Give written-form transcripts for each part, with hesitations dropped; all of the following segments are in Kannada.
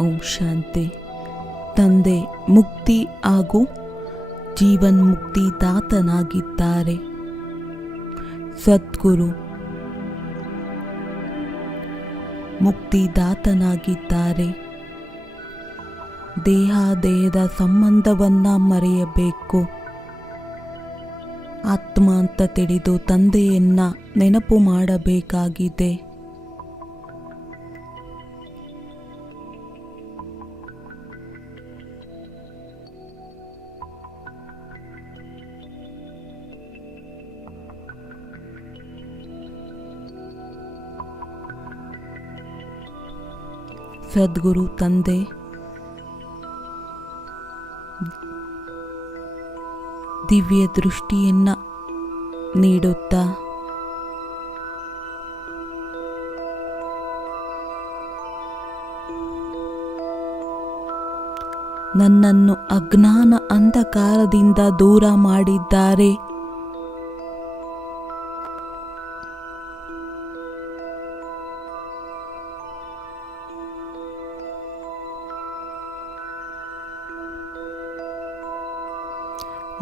ಓಂ ಶಾಂತಿ. ತಂದೆ ಮುಕ್ತಿ ಹಾಗೂ ಜೀವನ್ಮುಕ್ತಿ ದಾತನಾಗಿದ್ದಾರೆ. ಸದ್ಗುರು ಮುಕ್ತಿದಾತನಾಗಿದ್ದಾರೆ. ದೇಹದ ಸಂಬಂಧವನ್ನು ಮರೆಯಬೇಕು. ಆತ್ಮ ಅಂತ ತಿಳಿದು ತಂದೆಯನ್ನ ನೆನಪು ಮಾಡಬೇಕಾಗಿದೆ. ಸದ್ಗುರು ತಂದೆ ದಿವ್ಯ ದೃಷ್ಟಿಯನ್ನ ನೀಡುತ್ತಾ ನನ್ನನ್ನು ಅಜ್ಞಾನ ಅಂಧಕಾರದಿಂದ ದೂರ ಮಾಡಿದ್ದಾರೆ.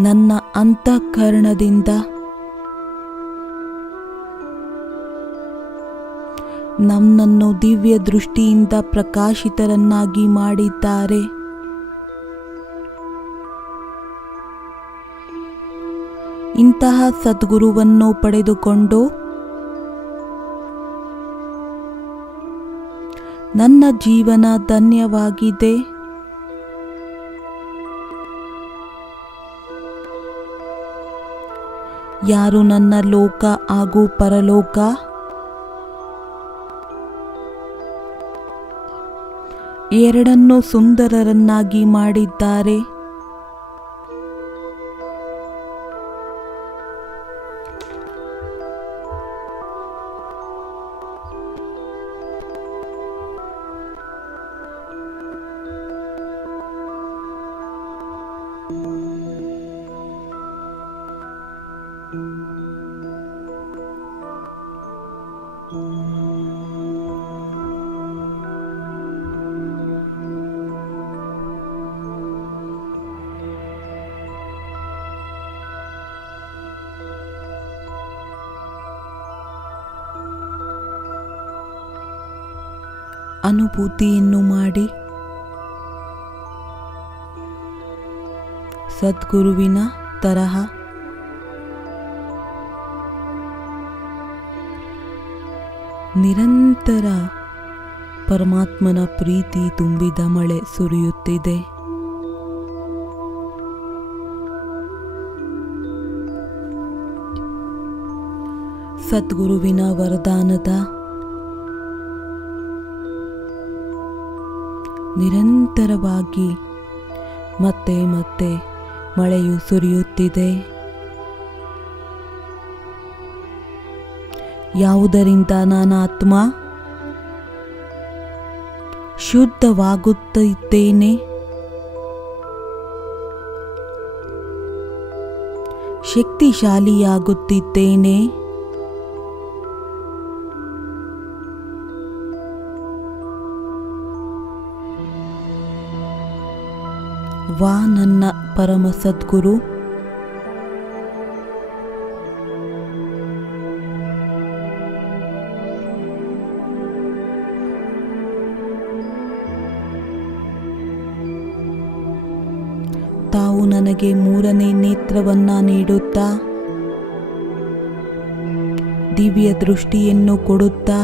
ನನ್ನ ಅಂತಃಕರಣದಿಂದ ನನ್ನನ್ನು ದಿವ್ಯ ದೃಷ್ಟಿಯಿಂದ ಪ್ರಕಾಶಿತರನ್ನಾಗಿ ಮಾಡಿದ್ದಾರೆ. ಇಂತಹ ಸದ್ಗುರುವನ್ನು ಪಡೆದುಕೊಂಡು ನನ್ನ ಜೀವನ ಧನ್ಯವಾಗಿದೆ. ಯಾರು ನನ್ನ ಲೋಕ ಹಾಗೂ ಪರಲೋಕ ಎರಡನ್ನೂ ಸುಂದರರನ್ನಾಗಿ ಮಾಡಿದ್ದಾರೆ. ಅನುಭೂತಿಯನ್ನು ಮಾಡಿ ಸದ್ಗುರುವಿನ ತರಹ ನಿರಂತರ ಪರಮಾತ್ಮನ ಪ್ರೀತಿ ತುಂಬಿದ ಮಳೆ ಸುರಿಯುತ್ತಿದೆ. ಸದ್ಗುರುವಿನ ವರದಾನದ ನಿರಂತರವಾಗಿ ಮತ್ತೆ ಮತ್ತೆ ಮಳೆಯು ಸುರಿಯುತ್ತಿದೆ. ಯಾವುದರಿಂದ ನಾನು ಆತ್ಮ ಶುದ್ಧವಾಗುತ್ತಿದ್ದೇನೆ, ಶಕ್ತಿಶಾಲಿಯಾಗುತ್ತಿದ್ದೇನೆ. ವಾ ನನ್ನ ಪರಮ ಸದ್ಗುರು ತಾವು ನನಗೆ ಮೂರನೇ ನೇತ್ರವನ್ನ ನೀಡುತ್ತಾ ದಿವ್ಯ ದೃಷ್ಟಿಯನ್ನು ಕೊಡುತ್ತಾ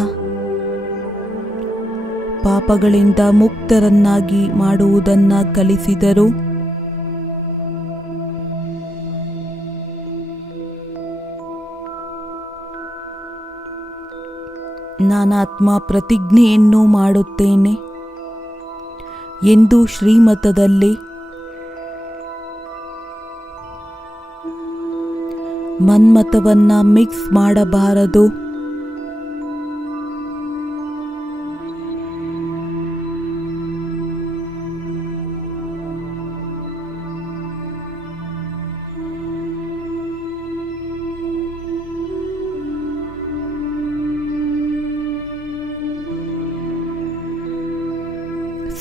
ಪಾಪಗಳಿಂದ ಮುಕ್ತರನ್ನಾಗಿ ಮಾಡುವುದನ್ನ ಕಲಿಸಿದರು. ನಾನಾತ್ಮ ಪ್ರತಿಜ್ಞೆಯನ್ನು ಮಾಡುತ್ತೇನೆ ಎಂದು ಶ್ರೀಮತದಲ್ಲಿ ಮನ್ಮತವನ್ನ ಮಿಕ್ಸ್ ಮಾಡಬಾರದು.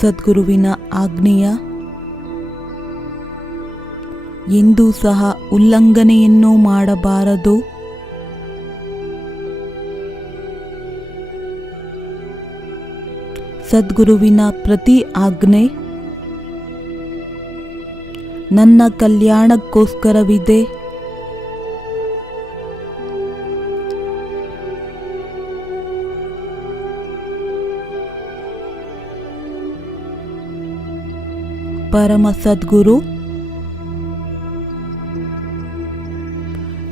ಸದ್ಗುರುವಿನ ಆಜ್ಞೆಯ ಎಂದೂ ಸಹ ಉಲ್ಲಂಘನೆಯನ್ನು ಮಾಡಬಾರದು. ಸದ್ಗುರುವಿನ ಪ್ರತಿ ಆಜ್ಞೆ ನನ್ನ ಕಲ್ಯಾಣಕ್ಕೋಸ್ಕರವಿದೆ. ಪರಮ ಸದ್ಗುರು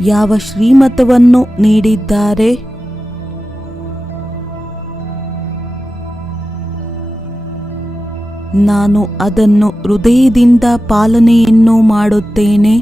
ಯಾವ ಶ್ರೀಮತವನ್ನು ನೀಡಿದ್ದಾರೆ ನಾನು ಅದನ್ನು ಹೃದಯದಿಂದ ಪಾಲನೆಯನ್ನು ಮಾಡುತ್ತೇನೆ.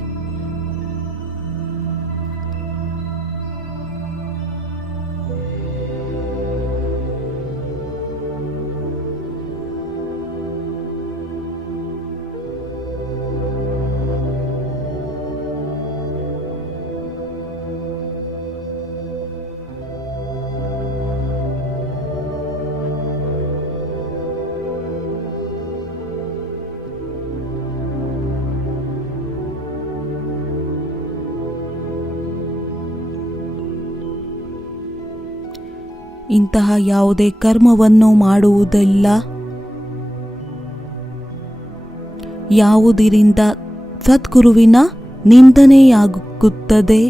ಇಂತಹ ಯಾವುದೇ ಕರ್ಮವನ್ನು ಮಾಡುವುದಿಲ್ಲ ಯಾವುದರಿಂದ ಸದ್ಗುರುವಿನ ನಿಂದನೆಯಾಗುತ್ತದೆ.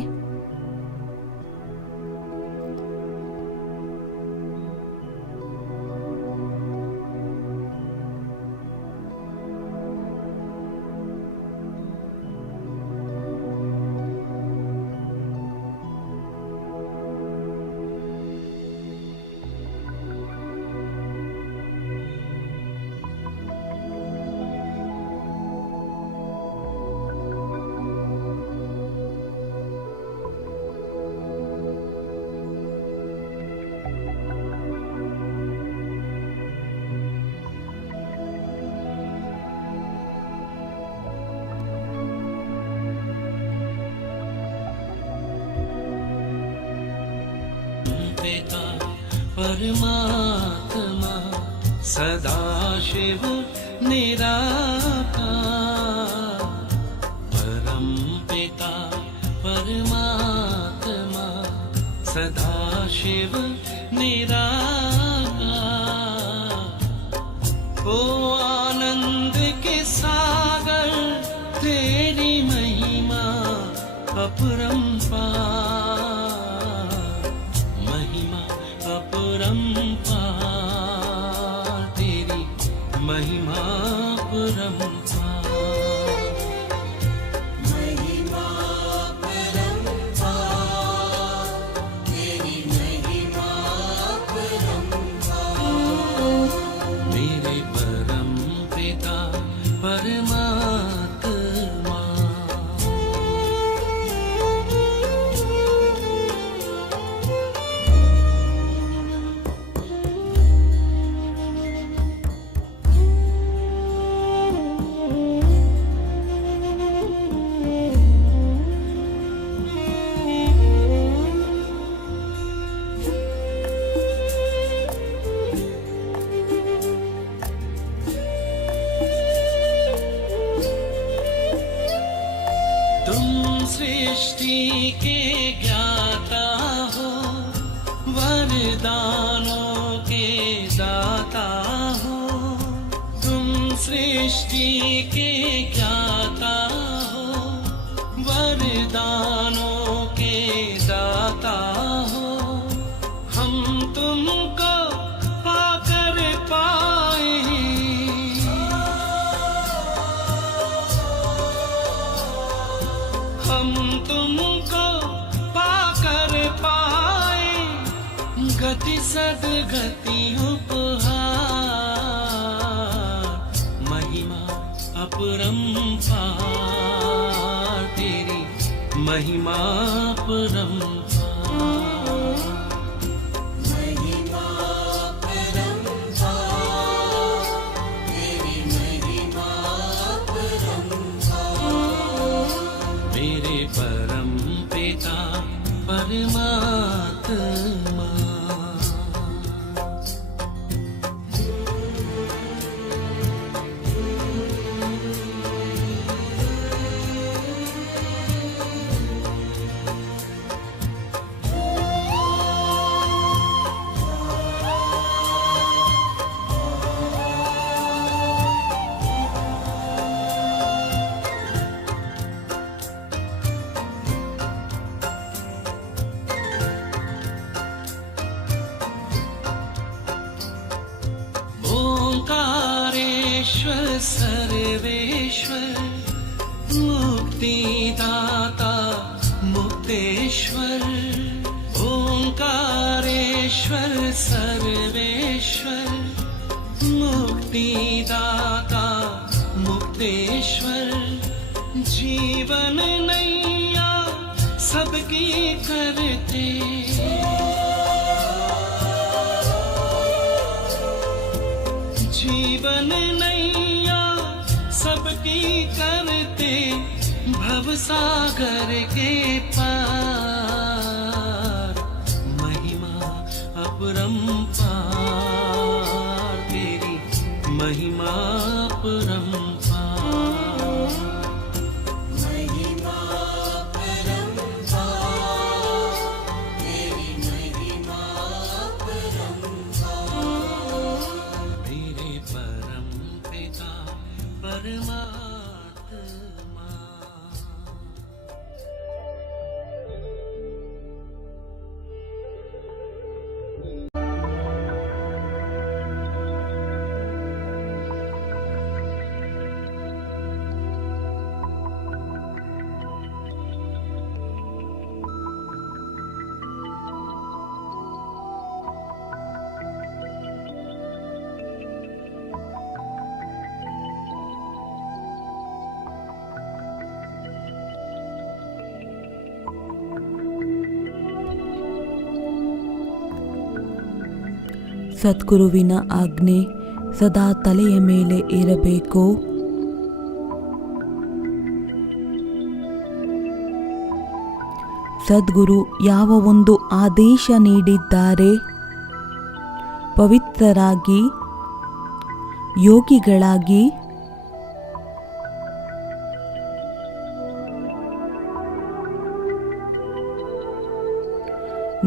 परमात्मा सदाशिव निराकार, परम पिता परमात्मा सदाशिव निराकार। ओ आनंद के सागर तेरी महिमा अपरंपार, महिमा अपरंपार, तेरी महिमा अपरंपार, महिमा अपरंपार, तेरी महिमा अपरंपार। मेरे परम पिता परमात्मा, सृष्टि के ज्ञाता हो, वरदानों के दाता हो। तुम सृष्टि के ज्ञाता हो, वरदानों के दाता हो। हम तुमको पाकर पाए, हम तुमको पाकर पाए, गति सदगति उपहार, महिमा अपरंपार, तेरी महिमा अपरंपार, महिमा अपरंपार, तेरी महिमा अपरंपार। मेरे परम पिता परमात्मा, सर्वेश्वर मुक्तिदाता मुक्तेश्वर ओंकारेश्वर सर्वेश्वर मुक्तिदाता मुक्तेश्वर जीवन नैया सबकी करते जीवन नैया सबकी करते भवसागर के पार महिमा अपरंपार तेरी महिमा अपरंपार महिमा अपरंपार तेरी महिमा अपरंपार मेरे परम पिता परमात्मा ಸದ್ಗುರುವಿನ ಆಜ್ಞೆ ಸದಾ ತಲೆಯ ಮೇಲೆ ಇರಬೇಕು. ಸದ್ಗುರು ಯಾವ ಒಂದು ಆದೇಶ ನೀಡಿದ್ದಾರೆ, ಪವಿತ್ರರಾಗಿ ಯೋಗಿಗಳಾಗಿ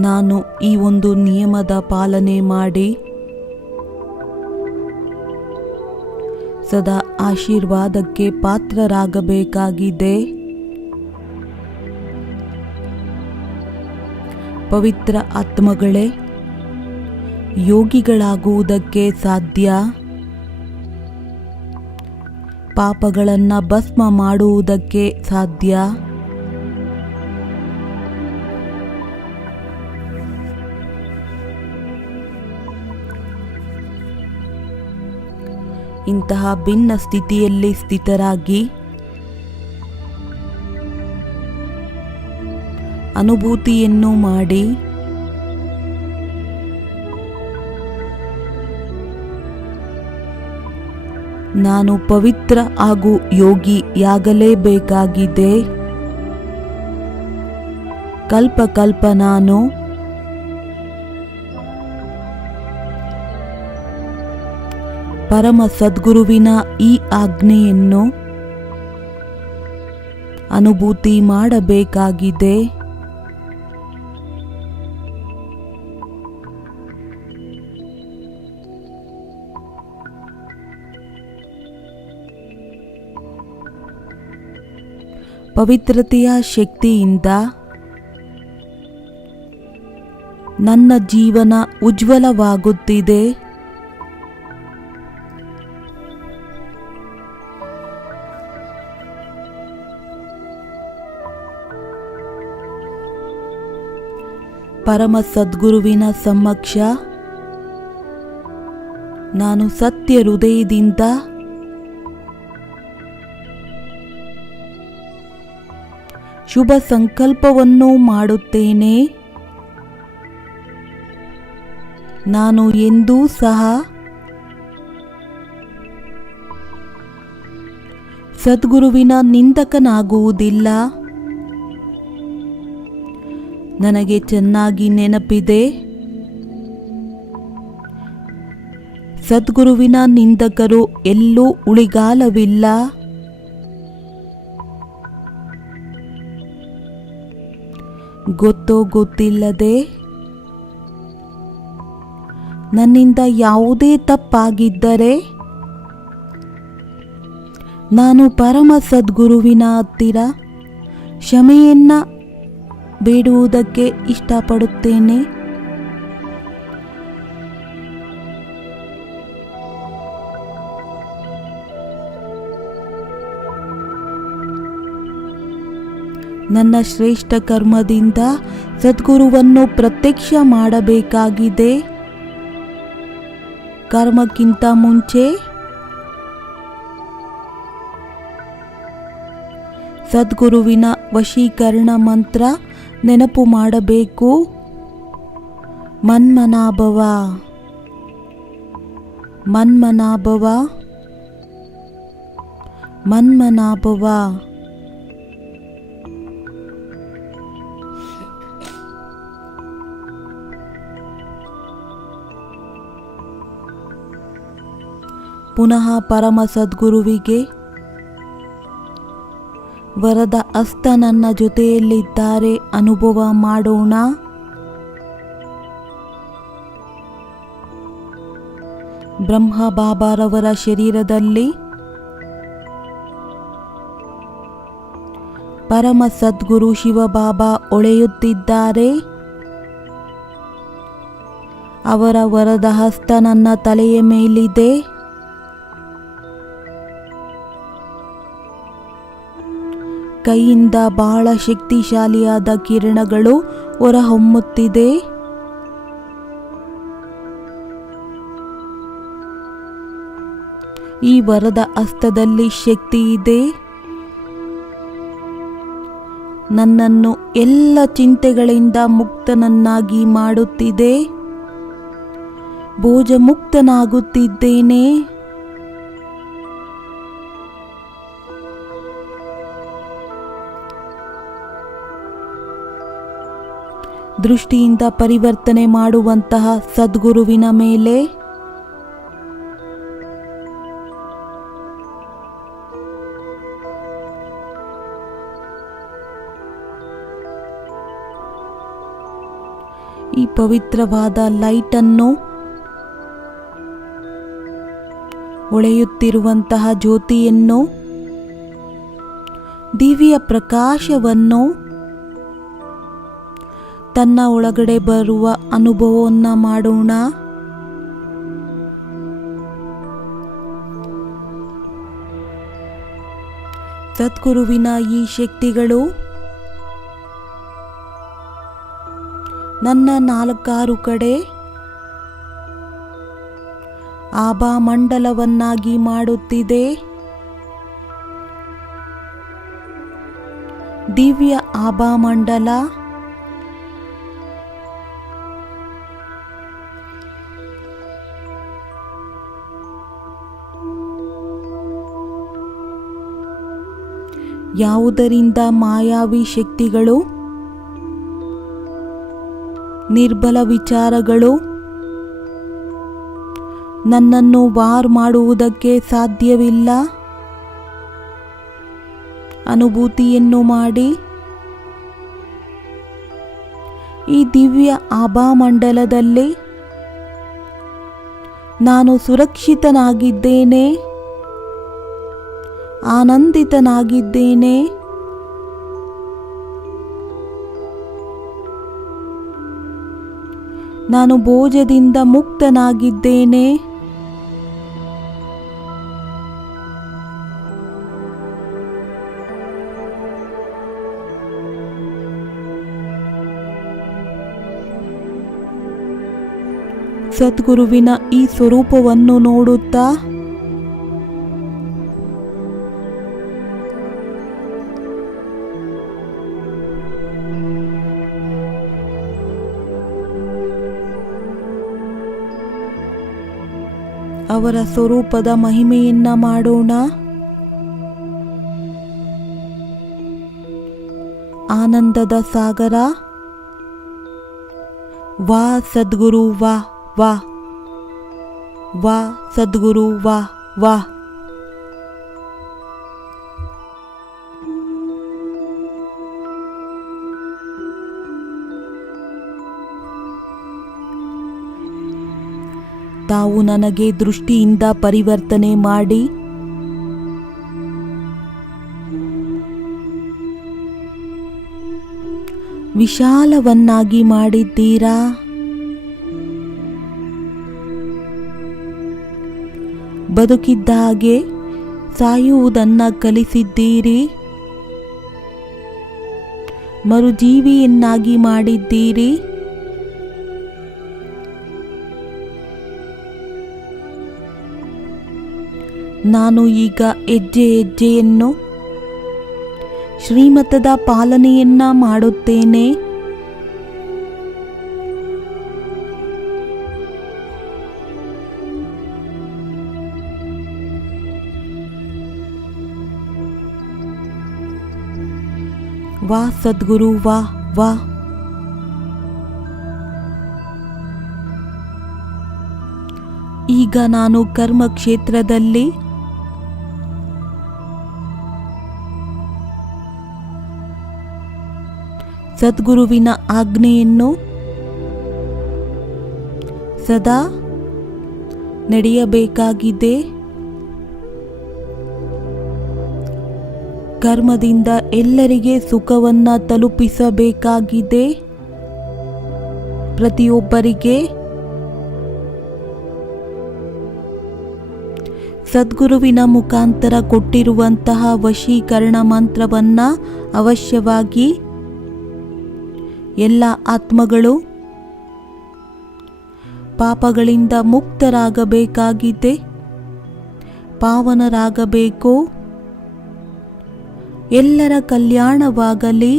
ನಾನು ಈ ಒಂದು ನಿಯಮದ ಪಾಲನೆ ಮಾಡಿ ಸದಾ ಆಶೀರ್ವಾದಕ್ಕೆ ಪಾತ್ರರಾಗಬೇಕಾಗಿದೆ. ಪವಿತ್ರ ಆತ್ಮಗಳೇ, ಯೋಗಿಗಳಾಗುವುದಕ್ಕೆ ಸಾಧ್ಯ. ಪಾಪಗಳನ್ನು ಭಸ್ಮ ಮಾಡುವುದಕ್ಕೆ ಸಾಧ್ಯ. ಇಂತಹ ಭಿನ್ನ ಸ್ಥಿತಿಯಲ್ಲಿ ಸ್ಥಿತರಾಗಿ ಅನುಭೂತಿಯನ್ನು ಮಾಡಿ ನಾನು ಪವಿತ್ರ ಹಾಗೂ ಯೋಗಿಯಾಗಲೇಬೇಕಾಗಿದೆ. ಕಲ್ಪ ನಾನು ಪರಮ ಸದ್ಗುರುವಿನ ಈ ಆಜ್ಞೆಯನ್ನು ಅನುಭೂತಿ ಮಾಡಬೇಕಾಗಿದೆ. ಪವಿತ್ರತೆಯ ಶಕ್ತಿಯಿಂದ ನನ್ನ ಜೀವನ ಉಜ್ವಲವಾಗುತ್ತಿದೆ. ಪರಮ ಸದ್ಗುರುವಿನ ಸಮಕ್ಷ ನಾನು ಸತ್ಯ ಹೃದಯದಿಂದ ಶುಭ ಸಂಕಲ್ಪವನ್ನು ಮಾಡುತ್ತೇನೆ. ನಾನು ಎಂದೂ ಸಹ ಸದ್ಗುರುವಿನ ನಿಂದಕನಾಗುವುದಿಲ್ಲ. ನನಗೆ ಚೆನ್ನಾಗಿ ನೆನಪಿದೆ, ಸದ್ಗುರುವಿನ ನಿಂದಕರು ಎಲ್ಲೂ ಉಳಿಗಾಲವಿಲ್ಲ. ಗೊತ್ತೋ ಗೊತ್ತಿಲ್ಲದೆ ನನ್ನಿಂದ ಯಾವುದೇ ತಪ್ಪಾಗಿದ್ದರೆ ನಾನು ಪರಮ ಸದ್ಗುರುವಿನ ಹತ್ತಿರ ಕ್ಷಮೆಯನ್ನ ಬೇಡುವುದಕ್ಕೆ ಇಷ್ಟಪಡುತ್ತೇನೆ. ನನ್ನ ಶ್ರೇಷ್ಠ ಕರ್ಮದಿಂದ ಸದ್ಗುರುವನ್ನು ಪ್ರತ್ಯಕ್ಷ ಮಾಡಬೇಕಾಗಿದೆ. ಕರ್ಮಕ್ಕಿಂತ ಮುಂಚೆ ಸದ್ಗುರುವಿನ ವಶೀಕರಣ ಮಂತ್ರ ನೆನಪು ಮಾಡಬೇಕು. ಮನ್ಮನಾಭವ ಮನ್ಮನಾಭವ ಮನ್ಮನಾಭವ. ಪುನಃ ಪರಮ ಸದ್ಗುರುವಿಗೆ ವರದ ಹಸ್ತ ನನ್ನ ಜೊತೆಯಲ್ಲಿದ್ದಾರೆ ಅನುಭವ ಮಾಡೋಣ. ಬ್ರಹ್ಮ ಬಾಬಾರವರ ಶರೀರದಲ್ಲಿ ಪರಮ ಸದ್ಗುರು ಶಿವಬಾಬಾ ಒಳೆಯುತ್ತಿದ್ದಾರೆ. ಅವರ ವರದ ಹಸ್ತ ನನ್ನ ತಲೆಯ ಮೇಲಿದೆ. ಕೈಯಿಂದ ಬಹಳ ಶಕ್ತಿಶಾಲಿಯಾದ ಕಿರಣಗಳು ಹೊರಹೊಮ್ಮುತ್ತಿದೆ. ಈ ವರದ ಹಸ್ತದಲ್ಲಿ ಶಕ್ತಿ ಇದೆ. ನನ್ನನ್ನು ಎಲ್ಲ ಚಿಂತೆಗಳಿಂದ ಮುಕ್ತನನ್ನಾಗಿ ಮಾಡುತ್ತಿದೆ. ಭೋಜಮುಕ್ತನಾಗುತ್ತಿದ್ದೇನೆ. ದೃಷ್ಟಿಯಿಂದ ಪರಿವರ್ತನೆ ಮಾಡುವಂತಹ ಸದ್ಗುರುವಿನ ಮೇಲೆ ಈ ಪವಿತ್ರವಾದ ಲೈಟನ್ನು ಹೊಳೆಯುತ್ತಿರುವಂತಹ ಜ್ಯೋತಿಯನ್ನು, ದಿವ್ಯ ಪ್ರಕಾಶವನ್ನು ತನ್ನ ಒಳಗಡೆ ಬರುವ ಅನುಭವವನ್ನು ಮಾಡೋಣ. ಸದ್ಗುರುವಿನ ಈ ಶಕ್ತಿಗಳು ನನ್ನ 4 ಕಡೆ ಆಭಾಮಂಡಲವನ್ನಾಗಿ ಮಾಡುತ್ತಿದೆ. ದಿವ್ಯ ಆಭಾಮಂಡಲ ಯಾವುದರಿಂದ ಮಾಯಾವಿ ಶಕ್ತಿಗಳು, ನಿರ್ಬಲ ವಿಚಾರಗಳು ನನ್ನನ್ನು ವಾರ್ ಮಾಡುವುದಕ್ಕೆ ಸಾಧ್ಯವಿಲ್ಲ. ಅನುಭೂತಿಯನ್ನು ಮಾಡಿ ಈ ದಿವ್ಯ ಆಭಾಮಂಡಲದಲ್ಲಿ ನಾನು ಸುರಕ್ಷಿತನಾಗಿದ್ದೇನೆ, ಆನಂದಿತನಾಗಿದ್ದೇನೆ. ನಾನು ಭೋಜದಿಂದ ಮುಕ್ತನಾಗಿದ್ದೇನೆ. ಸದ್ಗುರುವಿನ ಈ ಸ್ವರೂಪವನ್ನು ನೋಡುತ್ತಾ ಅವರ ಸ್ವರೂಪದ ಮಹಿಮೆಯನ್ನ ಮಾಡೋಣ. ಆನಂದದ ಸಾಗರ. ವಾ ಸದ್ಗುರು ವಾ ವಾ, ವಾ ಸದ್ಗುರು ವಾ ವಾ. ತಾವು ನನಗೆ ದೃಷ್ಟಿಯಿಂದ ಪರಿವರ್ತನೆ ಮಾಡಿ ವಿಶಾಲವನ್ನಾಗಿ ಮಾಡಿದ್ದೀರಾ. ಬದುಕಿದ್ದ ಹಾಗೆ ಸಾಯುವುದನ್ನು ಕಲಿಸಿದ್ದೀರಿ. ಮರುಜೀವಿಯನ್ನಾಗಿ ಮಾಡಿದ್ದೀರಿ. ನಾನು ಈಗ ಹೆಜ್ಜೆ ಹೆಜ್ಜೆಯನ್ನು ಶ್ರೀಮತದ ಪಾಲನೆಯನ್ನ ಮಾಡುತ್ತೇನೆ. ವಾ ಸದ್ಗುರು, ವಾ ವಾ. ಈಗ ನಾನು ಕರ್ಮಕ್ಷೇತ್ರದಲ್ಲಿ ಸದ್ಗುರುವಿನ ಆಜ್ಞೆಯನ್ನು ಸದಾ ನಡೆಯಬೇಕಾಗಿದೆ. ಕರ್ಮದಿಂದ ಎಲ್ಲರಿಗೆ ಸುಖವನ್ನು ತಲುಪಿಸಬೇಕಾಗಿದೆ. ಪ್ರತಿಯೊಬ್ಬರಿಗೆ ಸದ್ಗುರುವಿನ ಮುಖಾಂತರ ಕೊಟ್ಟಿರುವಂತಹ ವಶೀಕರಣ ಮಂತ್ರವನ್ನು ಅವಶ್ಯವಾಗಿ ಎಲ್ಲ ಆತ್ಮಗಳು ಪಾಪಗಳಿಂದ ಮುಕ್ತರಾಗಬೇಕಾಗಿದೆ, ಪಾವನರಾಗಬೇಕು. ಎಲ್ಲರ ಕಲ್ಯಾಣವಾಗಲಿ.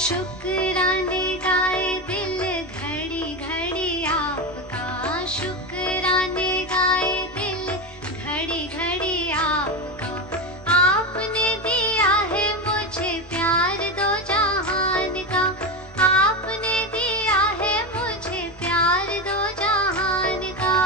शुक्राने गाए दिल घड़ी घड़ी आपका, शुक्राने गाए दिल घड़ी घड़ी आपका। आपने दिया है मुझे प्यार दो जहान का, आपने दिया है मुझे प्यार दो जहान का।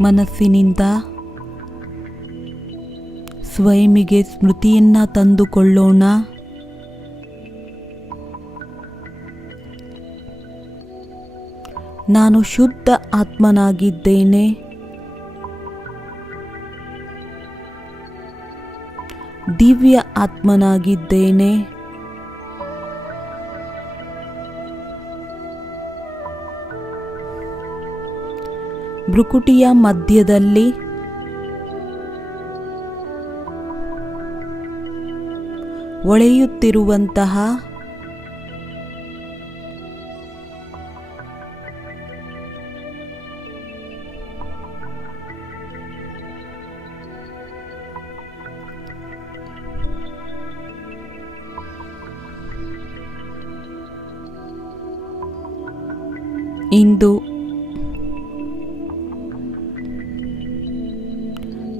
ಮನಸ್ಸಿನಿಂದ ಸ್ವಯಂಗೆ ಸ್ಮೃತಿಯನ್ನು ತಂದುಕೊಳ್ಳೋಣ. ನಾನು ಶುದ್ಧ ಆತ್ಮನಾಗಿದ್ದೇನೆ. ದಿವ್ಯ ಆತ್ಮನಾಗಿದ್ದೇನೆ. ಭ್ರುಕುಟಿಯ ಮಧ್ಯದಲ್ಲಿ ಹೊಳೆಯುತ್ತಿರುವಂತಹ ಇಂದು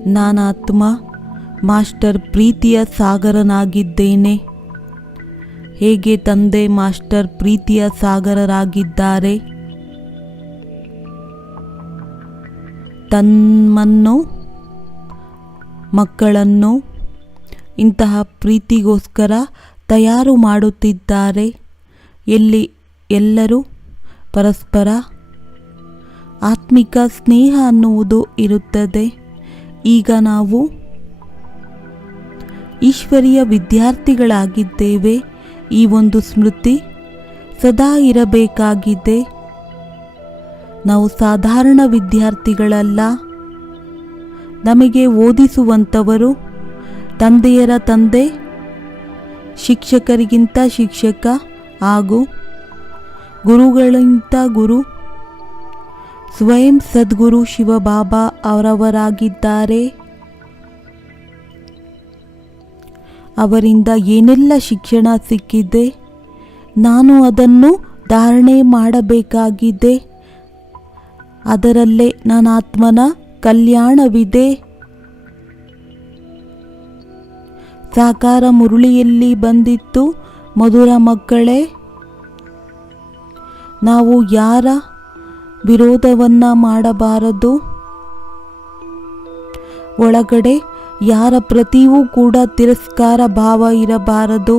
ನಾನಾತ್ಮ ಮಾಸ್ಟರ್ ಪ್ರೀತಿಯ ಸಾಗರನಾಗಿದ್ದೇನೆ. ಹೇಗೆ ತಂದೆ ಮಾಸ್ಟರ್ ಪ್ರೀತಿಯ ಸಾಗರರಾಗಿದ್ದಾರೆ, ತಮ್ಮನ್ನು ಮಕ್ಕಳನ್ನು ಇಂತಹ ಪ್ರೀತಿಗೋಸ್ಕರ ತಯಾರು ಮಾಡುತ್ತಿದ್ದಾರೆ. ಎಲ್ಲಿ ಎಲ್ಲರೂ ಪರಸ್ಪರ ಆತ್ಮಿಕ ಸ್ನೇಹ ಅನ್ನುವುದು ಇರುತ್ತದೆ. ಈಗ ನಾವು ಈಶ್ವರೀಯ ವಿದ್ಯಾರ್ಥಿಗಳಾಗಿದ್ದೇವೆ. ಈ ಒಂದು ಸ್ಮೃತಿ ಸದಾ ಇರಬೇಕಾಗಿದೆ. ನಾವು ಸಾಧಾರಣ ವಿದ್ಯಾರ್ಥಿಗಳಲ್ಲ. ನಮಗೆ ಓದಿಸುವಂಥವರು ತಂದೆಯರ ತಂದೆ, ಶಿಕ್ಷಕರಿಗಿಂತ ಶಿಕ್ಷಕ ಹಾಗೂ ಗುರುಗಳಿಗಿಂತ ಗುರು ಸ್ವಯಂ ಸದ್ಗುರು ಶಿವಬಾಬಾ ಅವರವರಾಗಿದ್ದಾರೆ. ಅವರಿಂದ ಏನೆಲ್ಲ ಶಿಕ್ಷಣ ಸಿಕ್ಕಿದೆ, ನಾನು ಅದನ್ನು ಧಾರಣೆ ಮಾಡಬೇಕಾಗಿದೆ. ಅದರಲ್ಲೇ ನನ್ನ ಆತ್ಮನ ಕಲ್ಯಾಣವಿದೆ. ಸಾಕಾರ ಮುರುಳಿಯಲ್ಲಿ ಬಂದಿತ್ತು, ಮಧುರ ಮಕ್ಕಳೇ, ನಾವು ಯಾರ ವಿರೋಧವನ್ನ ಮಾಡಬಾರದು. ಒಳಗಡೆ ಯಾರ ಪ್ರತಿಯೂ ಕೂಡ ತಿರಸ್ಕಾರ ಭಾವ ಇರಬಾರದು.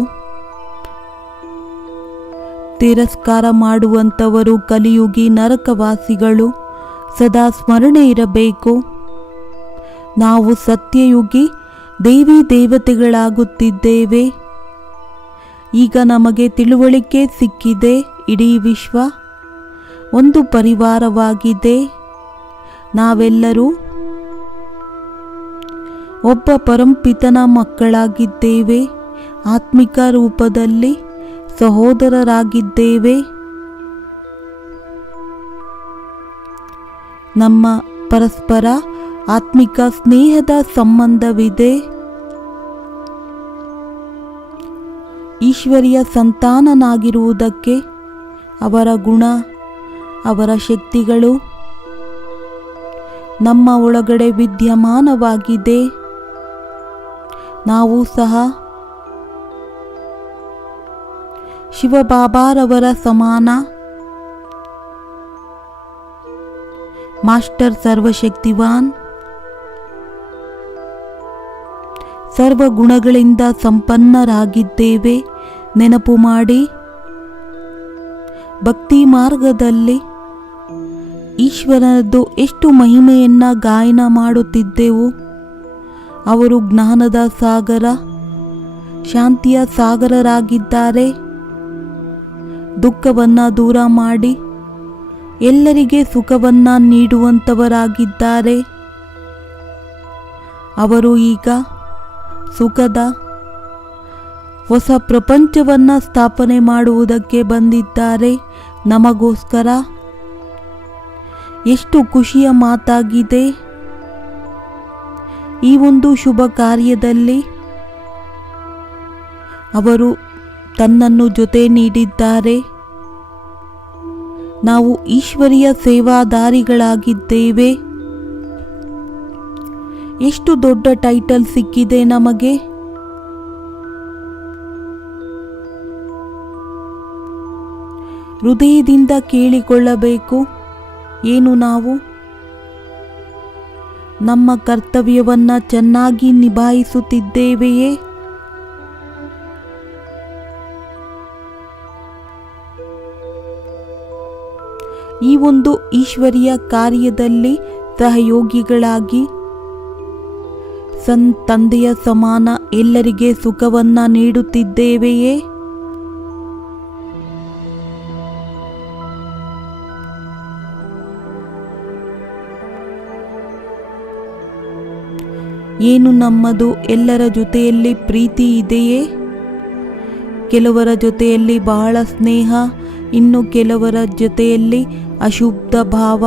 ತಿರಸ್ಕಾರ ಮಾಡುವಂಥವರು ಕಲಿಯುಗಿ ನರಕವಾಸಿಗಳು. ಸದಾ ಸ್ಮರಣೆ ಇರಬೇಕು. ನಾವು ಸತ್ಯಯುಗಿ ದೇವಿ ದೇವತೆಗಳಾಗುತ್ತಿದ್ದೇವೆ. ಈಗ ನಮಗೆ ತಿಳುವಳಿಕೆ ಸಿಕ್ಕಿದೆ. ಇಡೀ ವಿಶ್ವ ಒಂದು ಪರಿವಾರವಾಗಿದೆ. ನಾವೆಲ್ಲರೂ ಒಬ್ಬ ಪರಂಪಿತನ ಮಕ್ಕಳಾಗಿದ್ದೇವೆ. ಆತ್ಮಿಕ ರೂಪದಲ್ಲಿ ಸಹೋದರರಾಗಿದ್ದೇವೆ. ನಮ್ಮ ಪರಸ್ಪರ ಆತ್ಮಿಕ ಸ್ನೇಹದ ಸಂಬಂಧವಿದೆ. ಈಶ್ವರಿಯ ಸಂತಾನನಾಗಿರುವುದಕ್ಕೆ ಅವರ ಗುಣ, ಅವರ ಶಕ್ತಿಗಳು ನಮ್ಮ ಒಳಗಡೆ ವಿದ್ಯಮಾನವಾಗಿದೆ. ನಾವು ಸಹ ಶಿವಬಾಬಾರವರ ಸಮಾನ. ಮಾಸ್ಟರ್ ಸರ್ವಶಕ್ತಿವಾನ್, ಸರ್ವ ಗುಣಗಳಿಂದ ಸಂಪನ್ನರಾಗಿದ್ದೇವೆ. ನೆನಪು ಮಾಡಿ, ಭಕ್ತಿ ಮಾರ್ಗದಲ್ಲಿ ಈಶ್ವರನದ್ದು ಎಷ್ಟು ಮಹಿಮೆಯನ್ನ ಗಾಯನ ಮಾಡುತ್ತಿದ್ದೆವು. ಅವರು ಜ್ಞಾನದ ಸಾಗರ, ಶಾಂತಿಯ ಸಾಗರರಾಗಿದ್ದಾರೆ. ದುಃಖವನ್ನು ದೂರ ಮಾಡಿ ಎಲ್ಲರಿಗೆ ಸುಖವನ್ನು ನೀಡುವಂಥವರಾಗಿದ್ದಾರೆ. ಅವರು ಈಗ ಸುಖದ ಹೊಸ ಪ್ರಪಂಚವನ್ನು ಸ್ಥಾಪನೆ ಮಾಡುವುದಕ್ಕೆ ಬಂದಿದ್ದಾರೆ ನಮಗೋಸ್ಕರ. ಎಷ್ಟು ಖುಷಿಯ ಮಾತಾಗಿದೆ. ಈ ಒಂದು ಶುಭ ಕಾರ್ಯದಲ್ಲಿ ಅವರು ತನ್ನನ್ನು ಜೊತೆ ನೀಡಿದ್ದಾರೆ. ನಾವು ಈಶ್ವರಿಯ ಸೇವಾದಾರಿಗಳಾಗಿದ್ದೇವೆ. ಎಷ್ಟು ದೊಡ್ಡ ಟೈಟಲ್ ಸಿಕ್ಕಿದೆ ನಮಗೆ. ಹೃದಯದಿಂದ ಕೇಳಿಕೊಳ್ಳಬೇಕು. ಏನು ನಾವು ನಮ್ಮ ಕರ್ತವ್ಯವನ್ನು ಚೆನ್ನಾಗಿ ನಿಭಾಯಿಸುತ್ತಿದ್ದೇವೆಯೇ? ಈ ಒಂದು ಈಶ್ವರೀಯ ಕಾರ್ಯದಲ್ಲಿ ಸಹಯೋಗಿಗಳಾಗಿ ತಂದೆಯ ಸಮಾನ ಎಲ್ಲರಿಗೆ ಸುಖವನ್ನು ನೀಡುತ್ತಿದ್ದೇವೆಯೇ? ಏನು ನಮ್ಮದು ಎಲ್ಲರ ಜೊತೆಯಲ್ಲಿ ಪ್ರೀತಿ ಇದೆಯೇ? ಕೆಲವರ ಜೊತೆಯಲ್ಲಿ ಬಹಳ ಸ್ನೇಹ, ಇನ್ನು ಕೆಲವರ ಜೊತೆಯಲ್ಲಿ ಅಶುದ್ಧ ಭಾವ.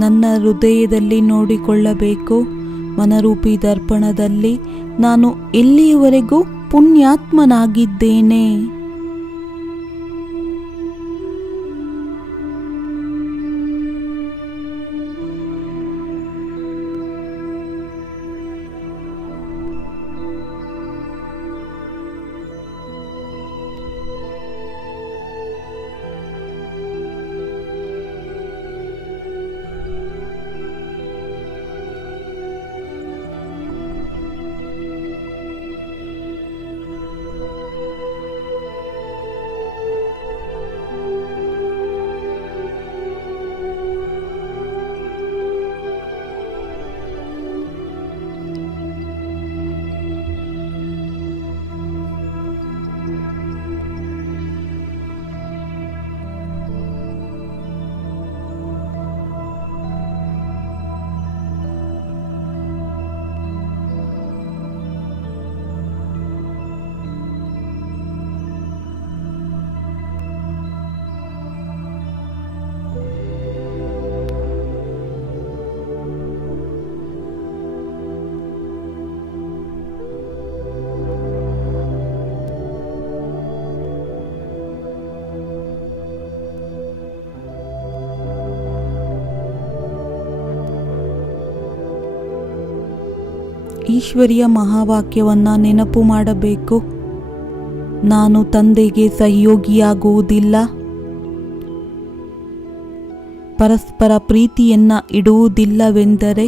ನನ್ನ ಹೃದಯದಲ್ಲಿ ನೋಡಿಕೊಳ್ಳಬೇಕು. ಮನರೂಪಿ ದರ್ಪಣದಲ್ಲಿ ನಾನು ಎಲ್ಲಿಯವರೆಗೂ ಪುಣ್ಯಾತ್ಮನಾಗಿದ್ದೇನೆ. ಈಶ್ವರಿಯ ಮಹಾವಾಕ್ಯವನ್ನು ನೆನಪು ಮಾಡಬೇಕು. ನಾನು ತಂದೆಗೆ ಸಹಯೋಗಿಯಾಗುವುದಿಲ್ಲ. ಪರಸ್ಪರ ಪ್ರೀತಿಯನ್ನು ಇಡುವುದಿಲ್ಲವೆಂದರೆ,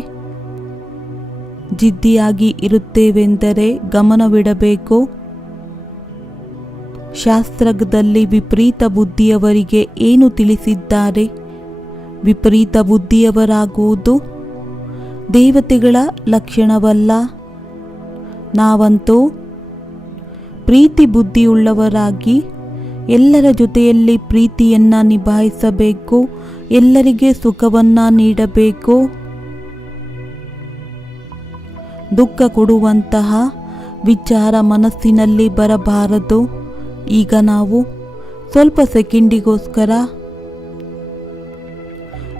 ಜಿದ್ದಿಯಾಗಿ ಇರುತ್ತೇವೆಂದರೆ ಗಮನವಿಡಬೇಕು. ಶಾಸ್ತ್ರದಲ್ಲಿ ವಿಪರೀತ ಬುದ್ಧಿಯವರಿಗೆ ಏನು ತಿಳಿಸಿದ್ದಾರೆ? ವಿಪರೀತ ಬುದ್ಧಿಯವರಾಗುವುದು ದೇವತೆಗಳ ಲಕ್ಷಣವಲ್ಲ. ನಾವಂತೂ ಪ್ರೀತಿ ಬುದ್ಧಿಯುಳ್ಳವರಾಗಿ ಎಲ್ಲರ ಜೊತೆಯಲ್ಲಿ ಪ್ರೀತಿಯನ್ನು ನಿಭಾಯಿಸಬೇಕು, ಎಲ್ಲರಿಗೆ ಸುಖವನ್ನು ನೀಡಬೇಕು. ದುಃಖ ಕೊಡುವಂತಹ ವಿಚಾರ ಮನಸ್ಸಿನಲ್ಲಿ ಬರಬಾರದು. ಈಗ ನಾವು ಸ್ವಲ್ಪ ಸೆಕೆಂಡಿಗೋಸ್ಕರ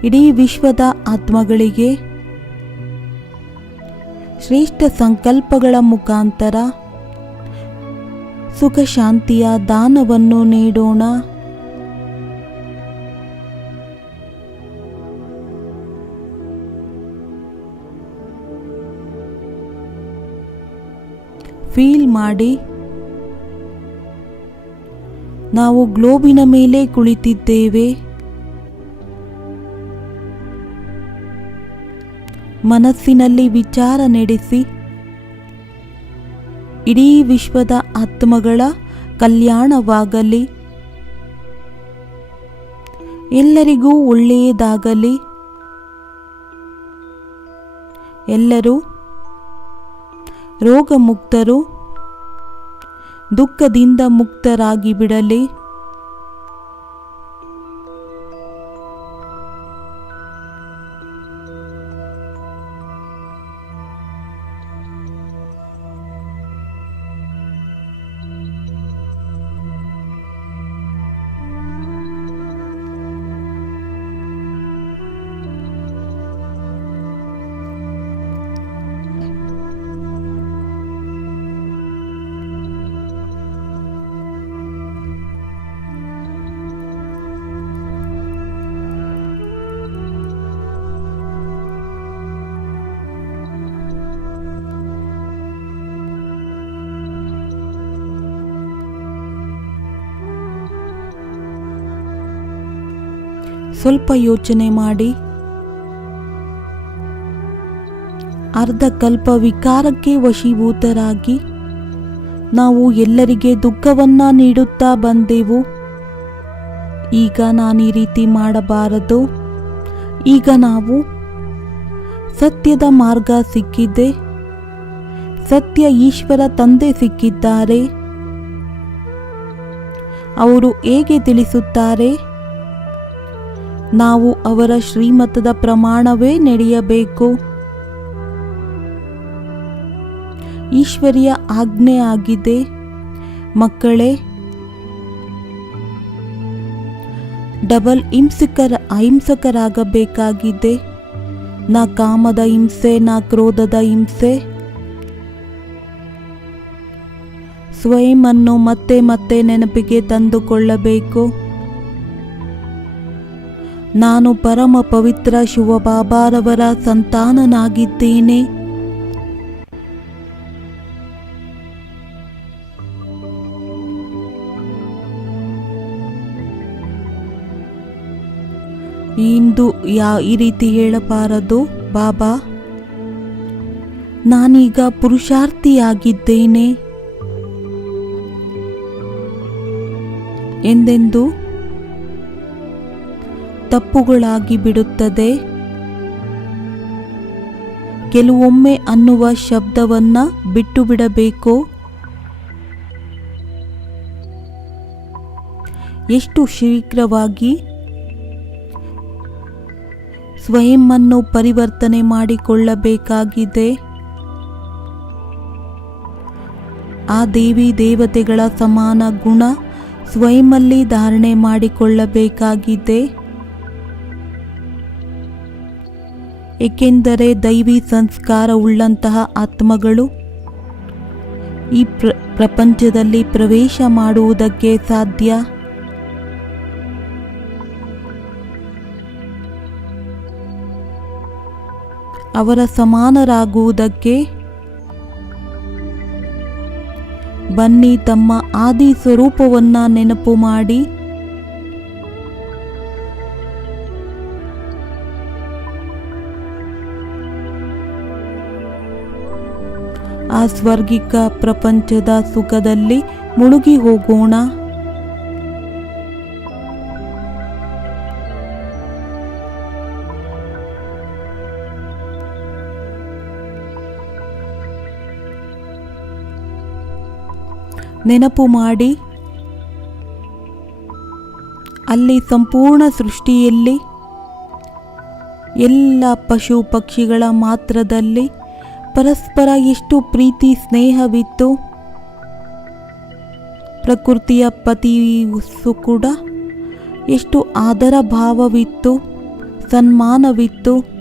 ಇಡೀ ವಿಶ್ವದ ಆತ್ಮಗಳಿಗೆ ಶ್ರೇಷ್ಠ ಸಂಕಲ್ಪಗಳ ಮುಖಾಂತರ ಸುಖ ಶಾಂತಿಯ ದಾನವನ್ನು ನೀಡೋಣ. ಫೀಲ್ ಮಾಡಿ, ನಾವು ಗ್ಲೋಬಿನ ಮೇಲೆ ಕುಳಿತಿದ್ದೇವೆ. ಮನಸ್ಸಿನಲ್ಲಿ ವಿಚಾರ ನಡೆಸಿ ಇಡೀ ವಿಶ್ವದ ಆತ್ಮಗಳ ಕಲ್ಯಾಣವಾಗಲಿ, ಎಲ್ಲರಿಗೂ ಒಳ್ಳೆಯದಾಗಲಿ, ಎಲ್ಲರೂ ರೋಗಮುಕ್ತರು, ದುಃಖದಿಂದ ಮುಕ್ತರಾಗಿ ಬಿಡಲಿ. ಸ್ವಲ್ಪ ಯೋಚನೆ ಮಾಡಿ. ಅರ್ಧ ಕಲ್ಪ ವಿಕಾರಕ್ಕೆ ವಶೀಭೂತರಾಗಿ ನಾವು ಎಲ್ಲರಿಗೆ ದುಃಖವನ್ನ ನೀಡುತ್ತಾ ಬಂದೆವು. ಈಗ ನಾನು ಈ ರೀತಿ ಮಾಡಬಾರದು. ಈಗ ನಾವು ಸತ್ಯದ ಮಾರ್ಗ ಸಿಕ್ಕಿದೆ. ಸತ್ಯ ಈಶ್ವರ ತಂದೆ ಸಿಕ್ಕಿದ್ದಾರೆ. ಅವರು ಹೇಗೆ ತಿಳಿಸುತ್ತಾರೆ? ನಾವು ಅವರ ಶ್ರೀಮತದ ಪ್ರಮಾಣವೇ ನಡೆಯಬೇಕು. ಈಶ್ವರಿಯ ಆಜ್ಞೆ ಆಗಿದೆ. ಮಕ್ಕಳೇ, ಡಬಲ್ ಅಹಿಂಸಕರಾಗಬೇಕಾಗಿದೆ. ನಾ ಕಾಮದ ಹಿಂಸೆ, ನಾ ಕ್ರೋಧದ ಹಿಂಸೆ. ಸ್ವಯಂ ಅನ್ನು ಮತ್ತೆ ಮತ್ತೆ ನೆನಪಿಗೆ ತಂದುಕೊಳ್ಳಬೇಕು. ನಾನು ಪರಮ ಪವಿತ್ರ ಶಿವಬಾಬಾರವರ ಸಂತಾನನಾಗಿದ್ದೇನೆ. ಇಂದು ಈ ರೀತಿ ಹೇಳಬಾರದು. ಬಾಬಾ, ನಾನೀಗ ಪುರುಷಾರ್ಥಿಯಾಗಿದ್ದೇನೆ ಎಂದೆಂದು ತಪ್ಪುಗಳಾಗಿ ಬಿಡುತ್ತದೆ. ಕೆಲವೊಮ್ಮೆ ಅನ್ನುವ ಶಬ್ದವನ್ನ ಬಿಟ್ಟು ಬಿಡಬೇಕು. ಎಷ್ಟು ಶೀಘ್ರವಾಗಿ ಸ್ವಯಂ ಅನ್ನು ಪರಿವರ್ತನೆ ಮಾಡಿಕೊಳ್ಳಬೇಕಾಗಿದೆ. ಆ ದೇವಿ ದೇವತೆಗಳ ಸಮಾನ ಗುಣ ಸ್ವಯಂನಲ್ಲಿ ಧಾರಣೆ ಮಾಡಿಕೊಳ್ಳಬೇಕಾಗಿದೆ. ಏಕೆಂದರೆ ದೈವಿ ಸಂಸ್ಕಾರವುಳ್ಳಂತಹ ಆತ್ಮಗಳು ಈ ಪ್ರಪಂಚದಲ್ಲಿ ಪ್ರವೇಶ ಮಾಡುವುದಕ್ಕೆ ಸಾಧ್ಯ. ಅವರ ಸಮಾನರಾಗುವುದಕ್ಕೆ ಬನ್ನಿ, ತಮ್ಮ ಆದಿ ಸ್ವರೂಪವನ್ನ ನೆನಪು ಮಾಡಿ ಆ ಸ್ವರ್ಗಿಕ ಪ್ರಪಂಚದ ಸುಖದಲ್ಲಿ ಮುಳುಗಿ ಹೋಗೋಣ. ನೆನಪು ಮಾಡಿ, ಅಲ್ಲಿ ಸಂಪೂರ್ಣ ಸೃಷ್ಟಿಯಲ್ಲಿ ಎಲ್ಲ ಪಶು ಪಕ್ಷಿಗಳ ಮಾತ್ರದಲ್ಲಿ ಪರಸ್ಪರ ಎಷ್ಟು ಪ್ರೀತಿ ಸ್ನೇಹವಿತ್ತು. ಪ್ರಕೃತಿಯ ಪತಿಯು ಕೂಡ ಎಷ್ಟು ಆದರ ಭಾವವಿತ್ತು, ಸನ್ಮಾನವಿತ್ತು.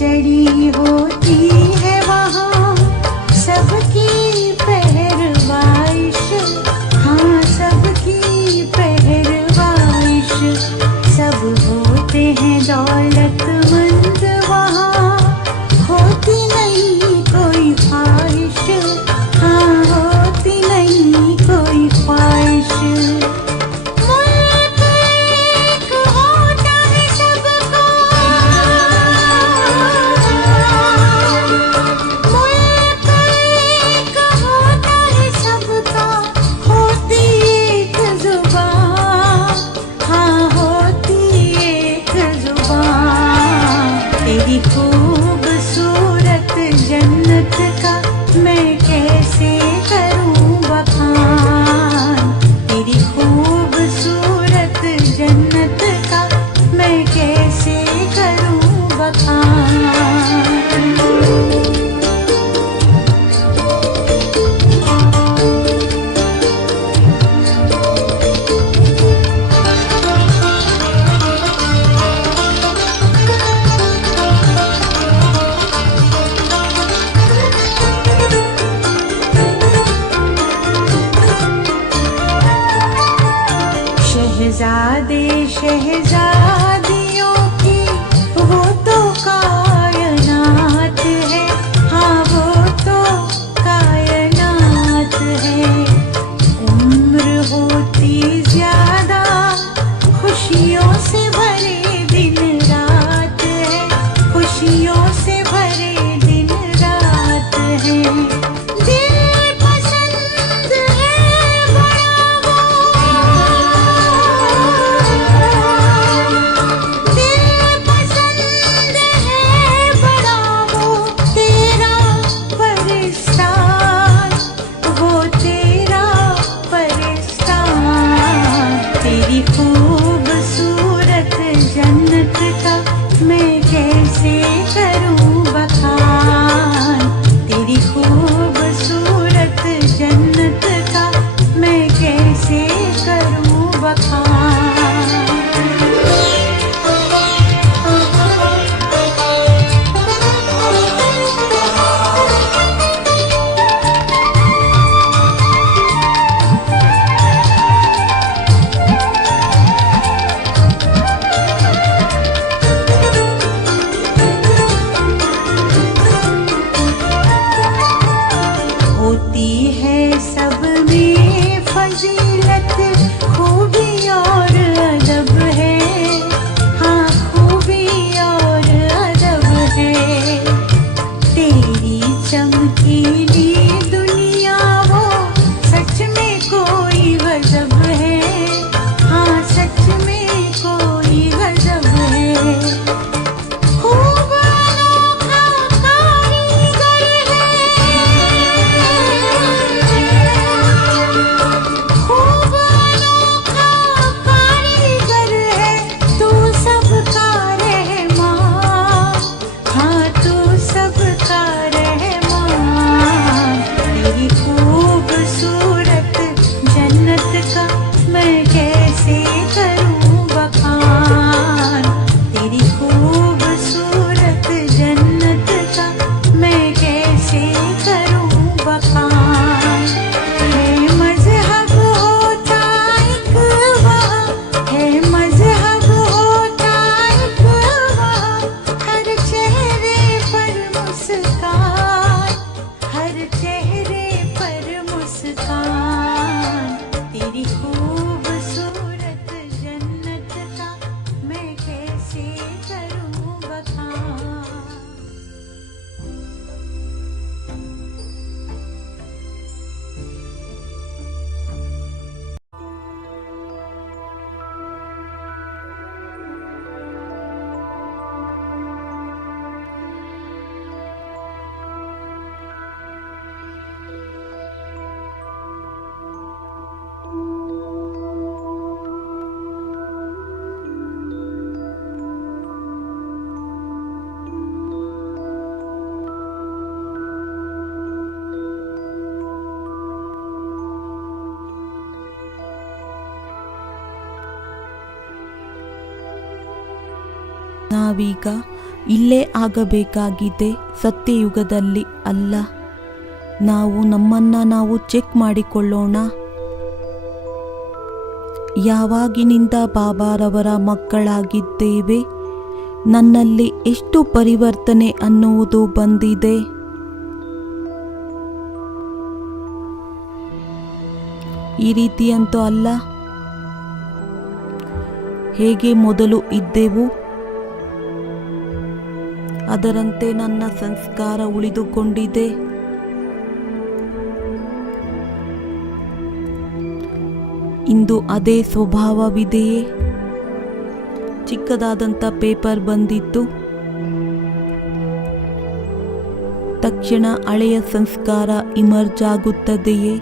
जड़ी होती है वहाँ शहजादे शहजादियों की वो तो कायनात है, हाँ वो तो कायनात है। उम्र होती ज्यादा खुशियों से भरे दिन रात है, खुशियों से भरे दिन रात है। दिल पसंद है बड़ा वो, दिल पसंद है बड़ा वो तेरा परिस्तान, वो तेरा परिस्तान। तेरी खूबसूरत जन्नत का मैं कैसे करूं बखान, तेरी खूबसूरत जन्नत का मैं कैसे करूं बखान। होती है सब में फजीलत, खूबी और अदब है, हाँ खूबी और अदब है। तेरी चमकीली दुनिया वो सच में कोई गजब है, हाँ सच में कोई गजब है। खूब अनोखा कारीगर है, खूब अनोखा कारीगर है, तू सबका रहमान, हाँ तू सबका रहमान। तेरी खूबसूरत जन्नत का मैं कैसे करूं बखान, तेरी खूबसूरत जन्नत का मैं कैसे करूं बखान। है मजहब होता एक वहाँ, है मजहब होता एक वहाँ, हर चेहरे पर मुस्कान, हर चेहरे पर मुस्कान। तेरी खूबसूरत जन्नत का मैं कैसे करूं बखान। ನಾವೀಗ ಇಲ್ಲೇ ಆಗಬೇಕಾಗಿದೆ, ಸತ್ಯಯುಗದಲ್ಲಿ ಅಲ್ಲ. ನಾವು ನಮ್ಮನ್ನು ನಾವು ಚೆಕ್ ಮಾಡಿಕೊಳ್ಳೋಣ. ಯಾವಾಗಿನಿಂದ ಬಾಬಾರವರ ಮಕ್ಕಳಾಗಿದ್ದೇವೆ, ನನ್ನಲ್ಲಿ ಎಷ್ಟು ಪರಿವರ್ತನೆ ಅನ್ನುವುದು ಬಂದಿದೆ. ಈ ರೀತಿಯಂತೂ ಅಲ್ಲ, ಹೇಗೆ ಮೊದಲು ಇದ್ದೆವು ಅದರಂತೆ ನನ್ನ ಸಂಸ್ಕಾರ ಉಳಿದುಕೊಂಡಿದೆ. ಇಂದು ಅದೇ ಸ್ವಭಾವವಿದೆಯೇ? ಚಿಕ್ಕದಾದಂಥ ಪೇಪರ್ ಬಂದಿತ್ತು, ತಕ್ಷಣ ಹಳೆಯ ಸಂಸ್ಕಾರ ಇಮರ್ಜ್ ಆಗುತ್ತದೆಯೇ?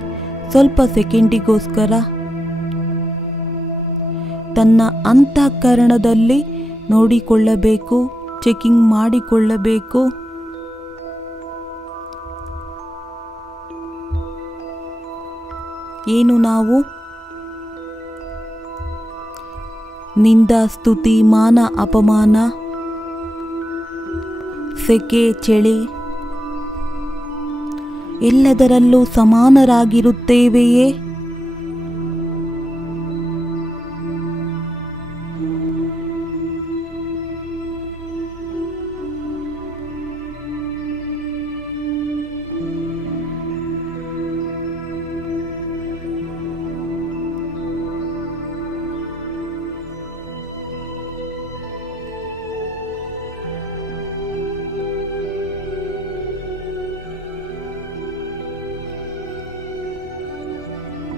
ಸ್ವಲ್ಪ ಸೆಕೆಂಡಿಗೋಸ್ಕರ ತನ್ನ ಅಂತಃಕರಣದಲ್ಲಿ ನೋಡಿಕೊಳ್ಳಬೇಕು, ಚೆಕಿಂಗ್ ಮಾಡಿಕೊಳ್ಳಬೇಕು. ಏನು ನಾವು ನಿಂದ, ಸ್ತುತಿ, ಮಾನ, ಅಪಮಾನ, ಸೆಕೆ, ಚಳಿ ಎಲ್ಲದರಲ್ಲೂ ಸಮಾನರಾಗಿರುತ್ತೇವೆಯೇ?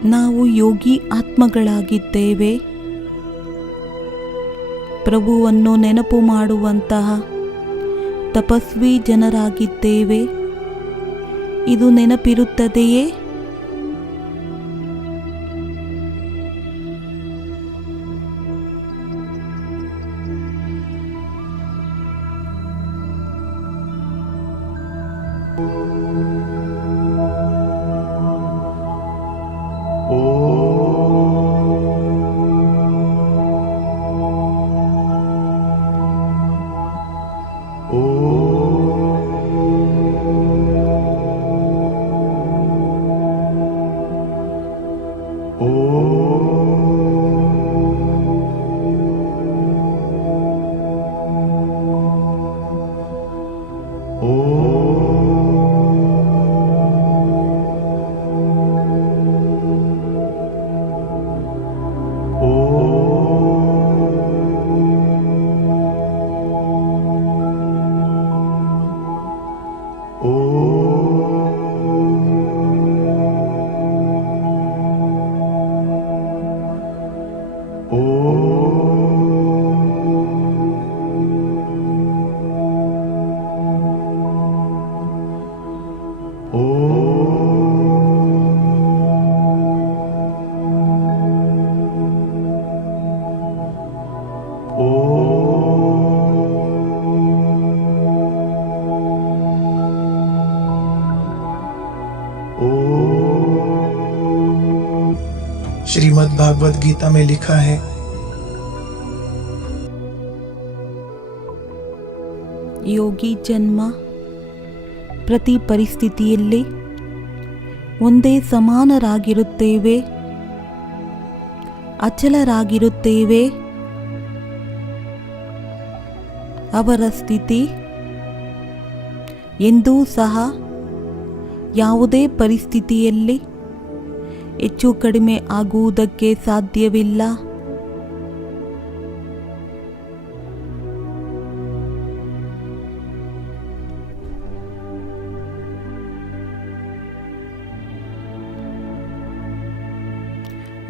ನಾವು ಯೋಗಿ ಆತ್ಮಗಳಾಗಿದ್ದೇವೆ. ಪ್ರಭುವನ್ನು ನೆನಪು ಮಾಡುವಂತಹ ತಪಸ್ವಿ ಜನರಾಗಿದ್ದೇವೆ. ಇದು ನೆನಪಿರುತ್ತದೆಯೇ? श्रीमद् भागवत गीता में लिखा है, ಯೋಗಿ ಜನ್ಮ ಪ್ರತಿ ಪರಿಸ್ಥಿತಿಯಲ್ಲಿ ಒಂದೇ ಸಮಾನರಾಗಿರುತ್ತೇವೆ, ಅಚಲರಾಗಿರುತ್ತೇವೆ. ಅವರ ಸ್ಥಿತಿ ಎಂದೂ ಸಹ ಯಾವುದೇ ಪರಿಸ್ಥಿತಿಯಲ್ಲಿ ಹೆಚ್ಚು ಕಡಿಮೆ ಆಗುವುದಕ್ಕೆ ಸಾಧ್ಯವಿಲ್ಲ.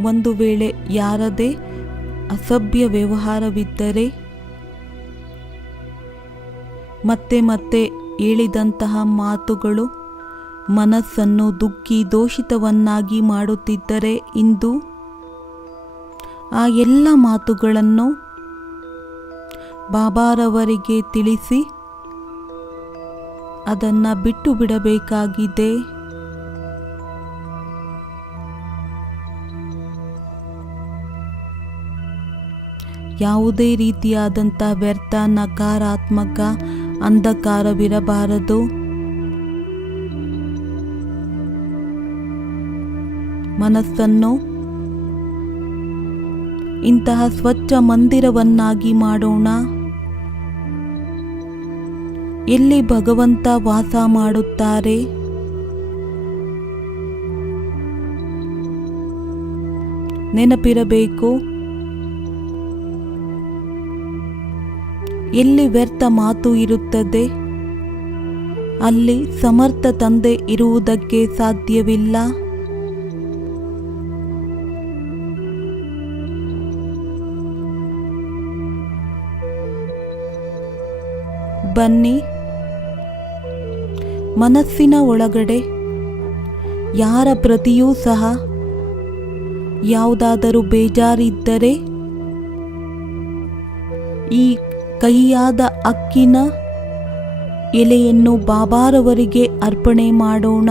ಒಂದು ವೇಳೆ ಯಾರದೇ ಅಸಭ್ಯ ವ್ಯವಹಾರವಿದ್ದರೆ ಮತ್ತೆ ಮತ್ತೆ ಹೇಳಿದಂತಹ ಮಾತುಗಳು ಮನಸ್ಸನ್ನು ದುಃಖಿ ದೋಷಿತವನ್ನಾಗಿ ಮಾಡುತ್ತಿದ್ದರೆ ಇಂದು ಆ ಎಲ್ಲ ಮಾತುಗಳನ್ನು ಬಾಬಾರವರಿಗೆ ತಿಳಿಸಿ ಅದನ್ನು ಬಿಟ್ಟು ಬಿಡಬೇಕಾಗಿದೆ. ಯಾವುದೇ ರೀತಿಯಾದಂಥ ವ್ಯರ್ಥ, ನಕಾರಾತ್ಮಕ ಅಂಧಕಾರವಿರಬಾರದು. ಮನಸ್ಸನ್ನು ಇಂತಹ ಸ್ವಚ್ಛ ಮಂದಿರವನ್ನಾಗಿ ಮಾಡೋಣ. ಎಲ್ಲಿ ಭಗವಂತ ವಾಸ ಮಾಡುತ್ತಾರೆ, ನೆನಪಿರಬೇಕು. ಎಲ್ಲಿ ವ್ಯರ್ಥ ಮಾತು ಇರುತ್ತದೆ ಅಲ್ಲಿ ಸಮರ್ಥ ತಂದೆ ಇರುವುದಕ್ಕೆ ಸಾಧ್ಯವಿಲ್ಲ. ಬನ್ನಿ, ಮನಸ್ಸಿನ ಒಳಗಡೆ ಯಾರ ಪ್ರತಿಯೂ ಸಹ ಯಾವುದಾದರೂ ಬೇಜಾರಿದ್ದರೆ ಈ ಕಹಿಯಾದ ಅಕ್ಕಿನ ಎಲೆಯನ್ನು ಬಾಬಾರವರಿಗೆ ಅರ್ಪಣೆ ಮಾಡೋಣ.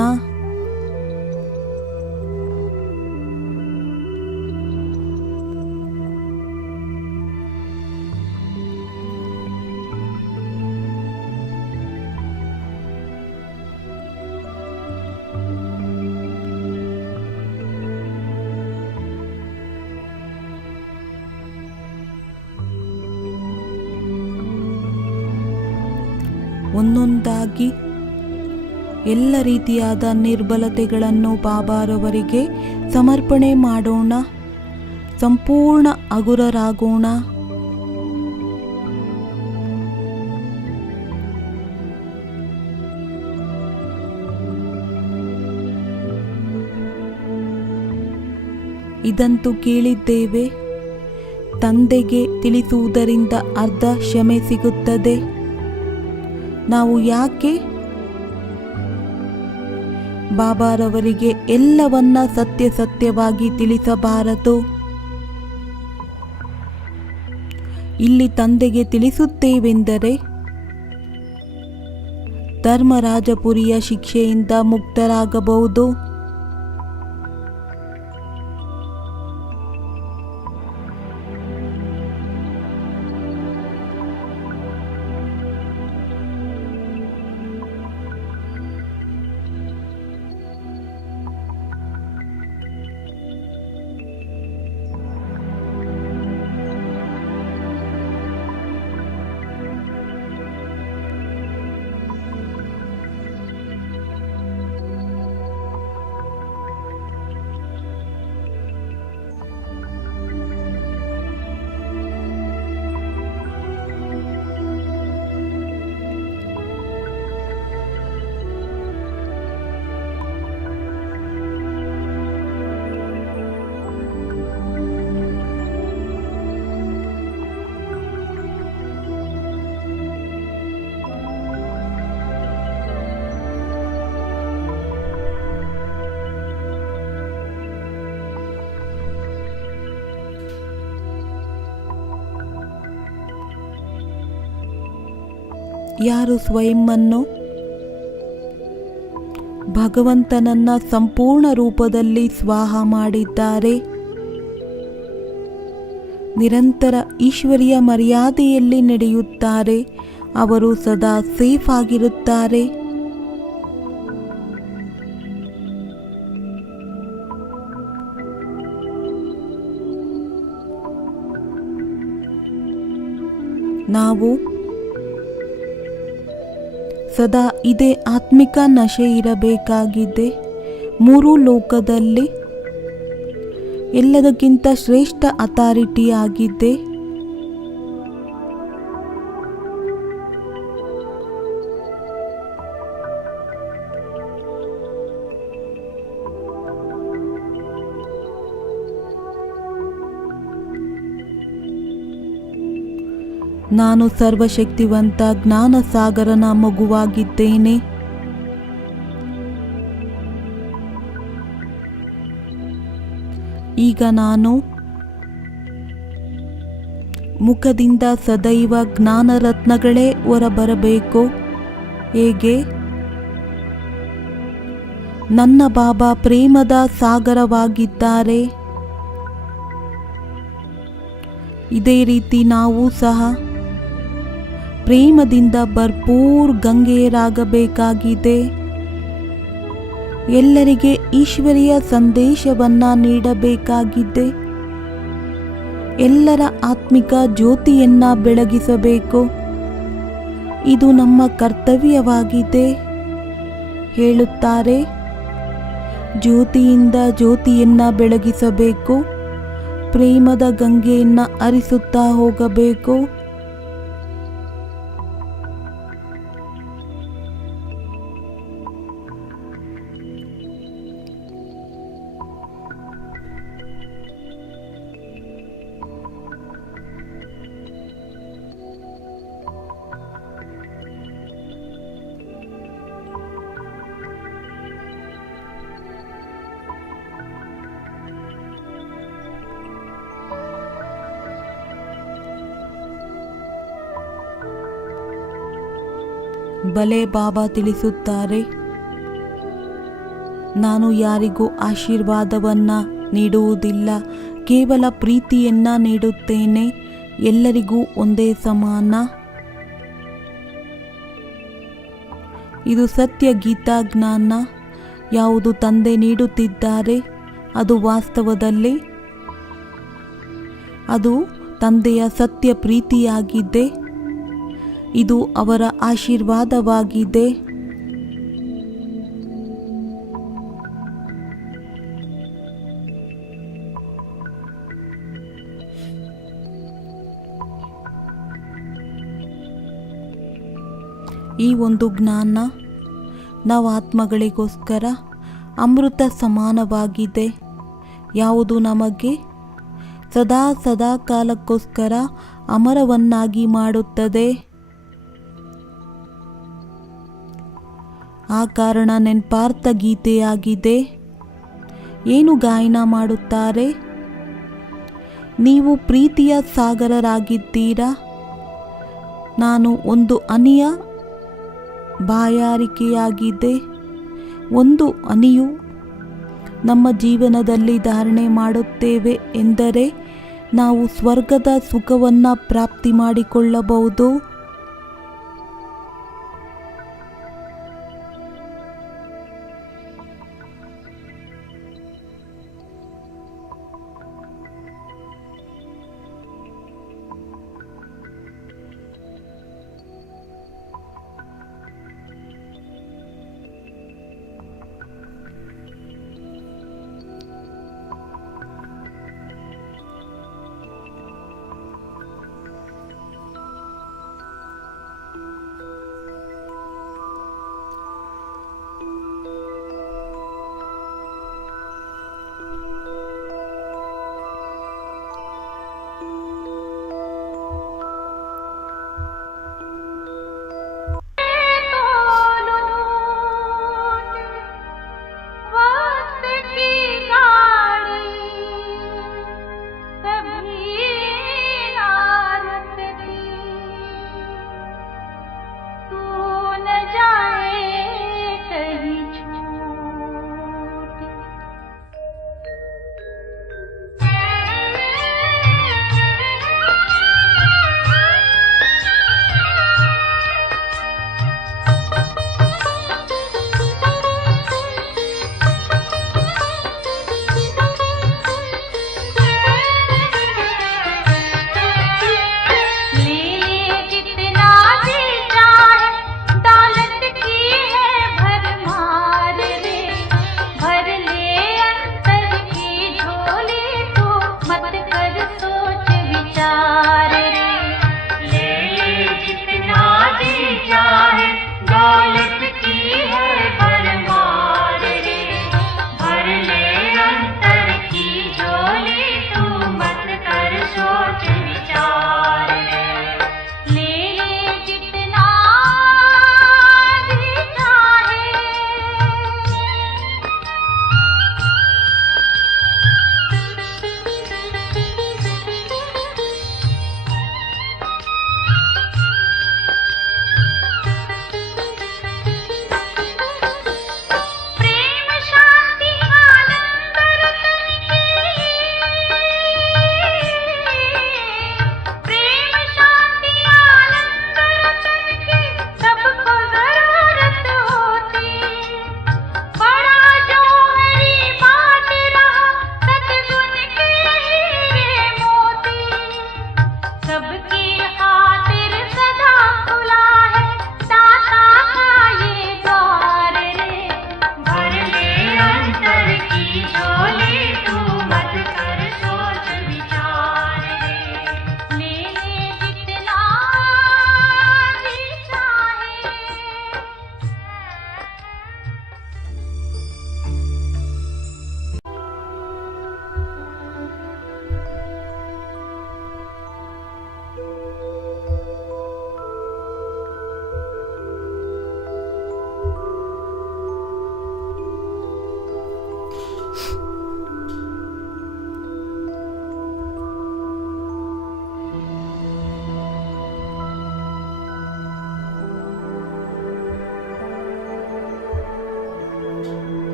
ಒಂದೊಂದಾಗಿ ಎಲ್ಲ ರೀತಿಯಾದ ನಿರ್ಬಲತೆಗಳನ್ನು ಬಾಬಾರವರಿಗೆ ಸಮರ್ಪಣೆ ಮಾಡೋಣ. ಸಂಪೂರ್ಣ ಹಗುರರಾಗೋಣ. ಇದಂತೂ ಕೇಳಿದ್ದೇವೆ. ತಂದೆಗೆ ತಿಳಿಸುವುದರಿಂದ ಅರ್ಧ ಕ್ಷಮೆ ಸಿಗುತ್ತದೆ. ನಾವು ಯಾಕೆ ಬಾಬಾರವರಿಗೆ ಎಲ್ಲವನ್ನ ಸತ್ಯವಾಗಿ ತಿಳಿಸಬಾರದು? ಇಲ್ಲಿ ತಂದೆಗೆ ತಿಳಿಸುತ್ತೇವೆಂದರೆ ಧರ್ಮರಾಜಪುರಿಯ ಶಿಕ್ಷೆಯಿಂದ ಮುಕ್ತರಾಗಬಹುದು. ಯಾರು ಸ್ವಯಂವನ್ನು ಭಗವಂತನನ್ನ ಸಂಪೂರ್ಣ ರೂಪದಲ್ಲಿ ಸ್ವಾಹ ಮಾಡಿದ್ದಾರೆ, ನಿರಂತರ ಈಶ್ವರಿಯ ಮರ್ಯಾದೆಯಲ್ಲಿ ನಡೆಯುತ್ತಾರೆ, ಅವರು ಸದಾ ಸೇಫ್ ಆಗಿರುತ್ತಾರೆ. ನಾವು ಸದಾ ಇದೇ ಆತ್ಮಿಕ ನಶೆ ಇರಬೇಕಾಗಿದೆ. ಮೂರೂ ಲೋಕದಲ್ಲಿ ಎಲ್ಲದಕ್ಕಿಂತ ಶ್ರೇಷ್ಠ ಅಥಾರಿಟಿ ಆಗಿದೆ. ನಾನು ಸರ್ವಶಕ್ತಿವಂತ ಜ್ಞಾನ ಸಾಗರನ ಮಗುವಾಗಿದ್ದೇನೆ. ಈಗ ನಾನು ಮುಖದಿಂದ ಸದೈವ ಜ್ಞಾನರತ್ನಗಳೇ ಹೊರಬರಬೇಕು. ಹೇಗೆ? ನನ್ನ ಬಾಬಾ ಪ್ರೇಮದ ಸಾಗರವಾಗಿದ್ದಾರೆ. ಇದೇ ರೀತಿ ನಾವು ಸಹ ಪ್ರೇಮದಿಂದ ಭರ್ಪೂರ್ ಗಂಗೆಯರಾಗಬೇಕಾಗಿದೆ. ಎಲ್ಲರಿಗೆ ಈಶ್ವರಿಯ ಸಂದೇಶವನ್ನ ನೀಡಬೇಕಾಗಿದೆ. ಎಲ್ಲರ ಆತ್ಮಿಕ ಜ್ಯೋತಿಯನ್ನ ಬೆಳಗಿಸಬೇಕು. ಇದು ನಮ್ಮ ಕರ್ತವ್ಯವಾಗಿದೆ. ಹೇಳುತ್ತಾರೆ, ಜ್ಯೋತಿಯಿಂದ ಜ್ಯೋತಿಯನ್ನ ಬೆಳಗಿಸಬೇಕು, ಪ್ರೇಮದ ಗಂಗೆಯನ್ನ ಹರಿಸುತ್ತಾ ಹೋಗಬೇಕು. ಬಲೆ ಬಾಬಾ ತಿಳಿಸುತ್ತಾರೆ, ನಾನು ಯಾರಿಗೂ ಆಶೀರ್ವಾದವನ್ನ ನೀಡುವುದಿಲ್ಲ, ಕೇವಲ ಪ್ರೀತಿಯನ್ನ ನೀಡುತ್ತೇನೆ. ಎಲ್ಲರಿಗೂ ಒಂದೇ ಸಮಾನ. ಇದು ಸತ್ಯ ಗೀತಾ ಜ್ಞಾನ. ಯಾವುದು ತಂದೆ ನೀಡುತ್ತಿದ್ದಾರೆ ಅದು ವಾಸ್ತವದಲ್ಲಿ ಅದು ತಂದೆಯ ಸತ್ಯ ಪ್ರೀತಿಯಾಗಿದೆ. ಇದು ಅವರ ಆಶೀರ್ವಾದವಾಗಿದೆ. ಈ ಒಂದು ಜ್ಞಾನ ನಾವು ಆತ್ಮಗಳಿಗೋಸ್ಕರ ಅಮೃತ ಸಮಾನವಾಗಿದೆ. ಯಾವುದು ನಮಗೆ ಸದಾ ಸದಾ ಕಾಲಕ್ಕೋಸ್ಕರ ಅಮರವನ್ನಾಗಿ ಮಾಡುತ್ತದೆ. ಆ ಕಾರಣ ನೆನಪಾರ್ಥ ಗೀತೆಯಾಗಿದೆ. ಏನು ಗಾಯನ ಮಾಡುತ್ತಾರೆ? ನೀವು ಪ್ರೀತಿಯ ಸಾಗರರಾಗಿದ್ದೀರಾ. ನಾನು ಒಂದು ಹನಿಯ ಬಾಯಾರಿಕೆಯಾಗಿದೆ. ಒಂದು ಹನಿಯು ನಮ್ಮ ಜೀವನದಲ್ಲಿ ಧಾರಣೆ ಮಾಡುತ್ತೇವೆ ಎಂದರೆ ನಾವು ಸ್ವರ್ಗದ ಸುಖವನ್ನು ಪ್ರಾಪ್ತಿ ಮಾಡಿಕೊಳ್ಳಬಹುದು.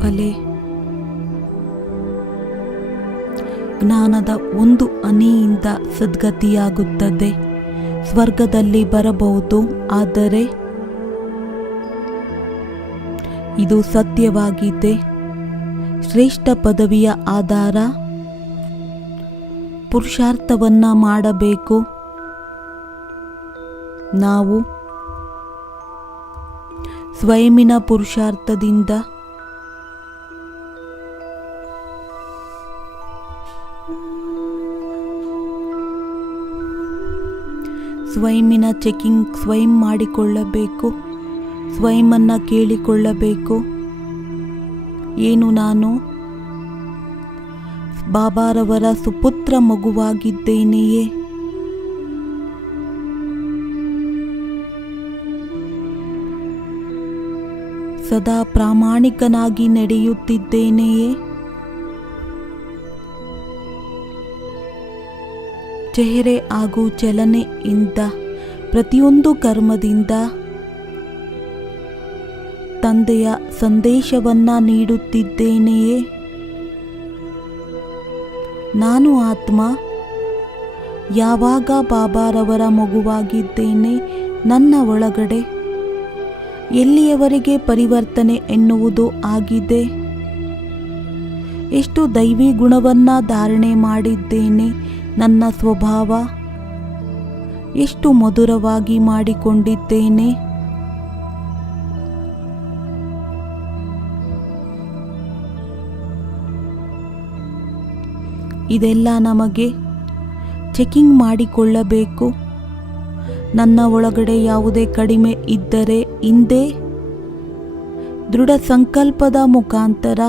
ಭಲೆ ಜ್ಞಾನದ ಒಂದು ಹನಿಯಿಂದ ಸದ್ಗತಿಯಾಗುತ್ತದೆ. ಸ್ವರ್ಗದಲ್ಲಿ ಬರಬಹುದು, ಆದರೆ ಇದು ಸತ್ಯವಾಗಿದೆ. ಶ್ರೇಷ್ಠ ಪದವಿಯ ಆಧಾರ ಪುರುಷಾರ್ಥವನ್ನ ಮಾಡಬೇಕು. ನಾವು ಸ್ವಯಂನ ಪುರುಷಾರ್ಥದಿಂದ ಸ್ವಯಂನ ಚೆಕಿಂಗ್ ಸ್ವಯಂ ಮಾಡಿಕೊಳ್ಳಬೇಕು, ಸ್ವಯಂನ್ನು ಕೇಳಿಕೊಳ್ಳಬೇಕು. ಏನು ನಾನು ಬಾಬಾರವರ ಸುಪುತ್ರ ಮಗುವಾಗಿದ್ದೇನೆಯೇ? ಸದಾ ಪ್ರಾಮಾಣಿಕನಾಗಿ ನಡೆಯುತ್ತಿದ್ದೇನೆಯೇ? ಚೆಹರೆ ಹಾಗೂ ಚಲನೆಯಿಂದ ಪ್ರತಿಯೊಂದು ಕರ್ಮದಿಂದ ತಂದೆಯ ಸಂದೇಶವನ್ನು ನೀಡುತ್ತಿದ್ದೇನೆಯೇ? ನಾನು ಆತ್ಮ ಯಾವಾಗ ಬಾಬಾರವರ ಮಗುವಾಗಿದ್ದೇನೆ, ನನ್ನ ಒಳಗಡೆ ಎಲ್ಲಿಯವರೆಗೆ ಪರಿವರ್ತನೆ ಎನ್ನುವುದು ಆಗಿದೆ? ಎಷ್ಟು ದೈವಿ ಗುಣವನ್ನು ಧಾರಣೆ ಮಾಡಿದ್ದೇನೆ? ನನ್ನ ಸ್ವಭಾವ ಎಷ್ಟು ಮಧುರವಾಗಿ ಮಾಡಿಕೊಂಡಿದ್ದೇನೆ? ಇದೆಲ್ಲ ನಮಗೆ ಚೆಕಿಂಗ್ ಮಾಡಿಕೊಳ್ಳಬೇಕು. ನನ್ನ ಒಳಗಡೆ ಯಾವುದೇ ಕಡಿಮೆ ಇದ್ದರೆ ಹಿಂದೆ ದೃಢ ಸಂಕಲ್ಪದ ಮುಖಾಂತರ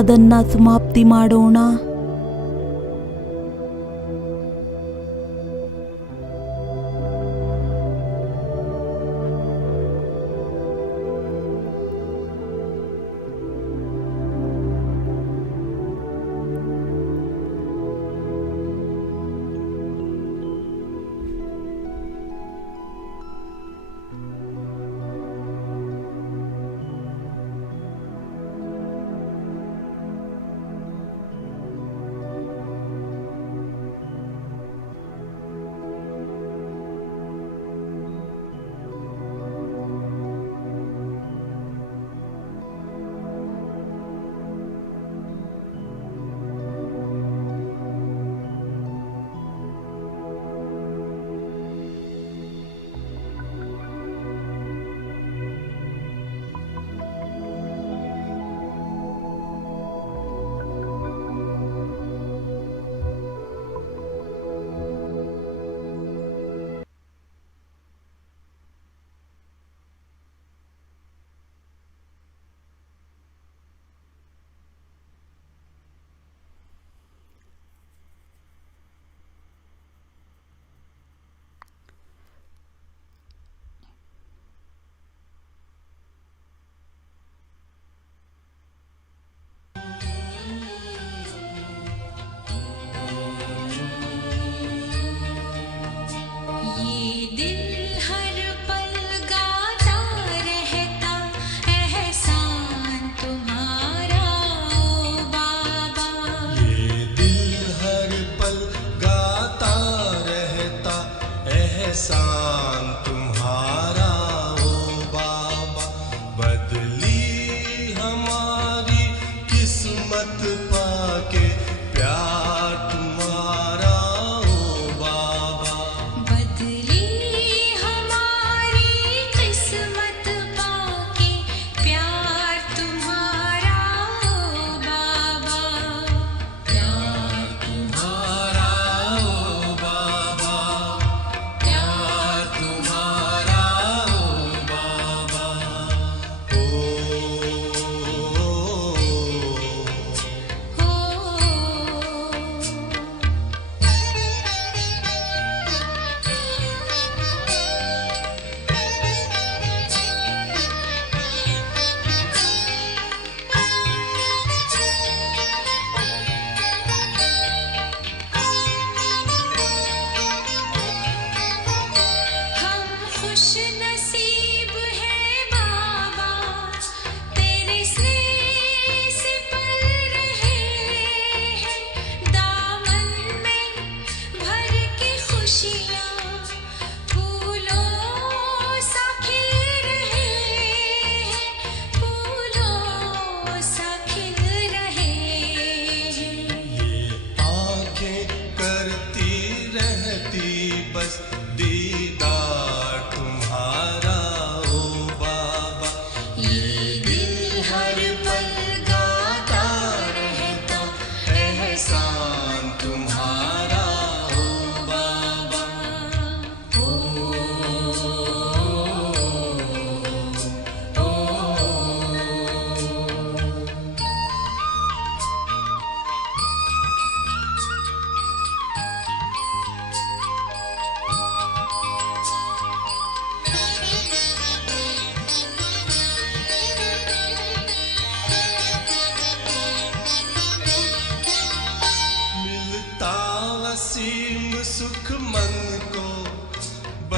ಅದನ್ನು ಸಮಾಪ್ತಿ ಮಾಡೋಣ.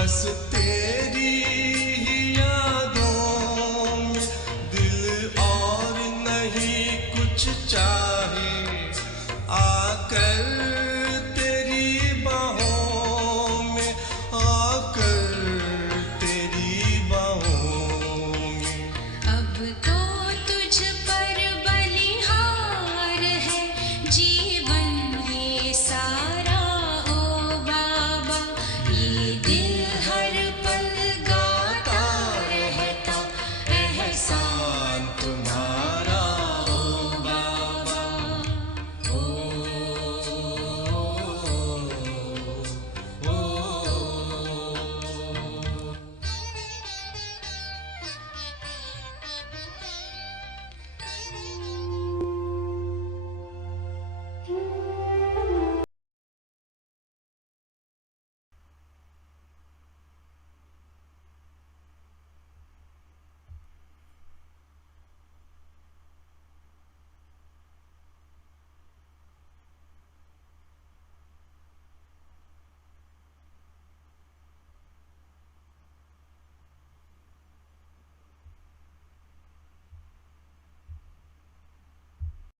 पास तेरे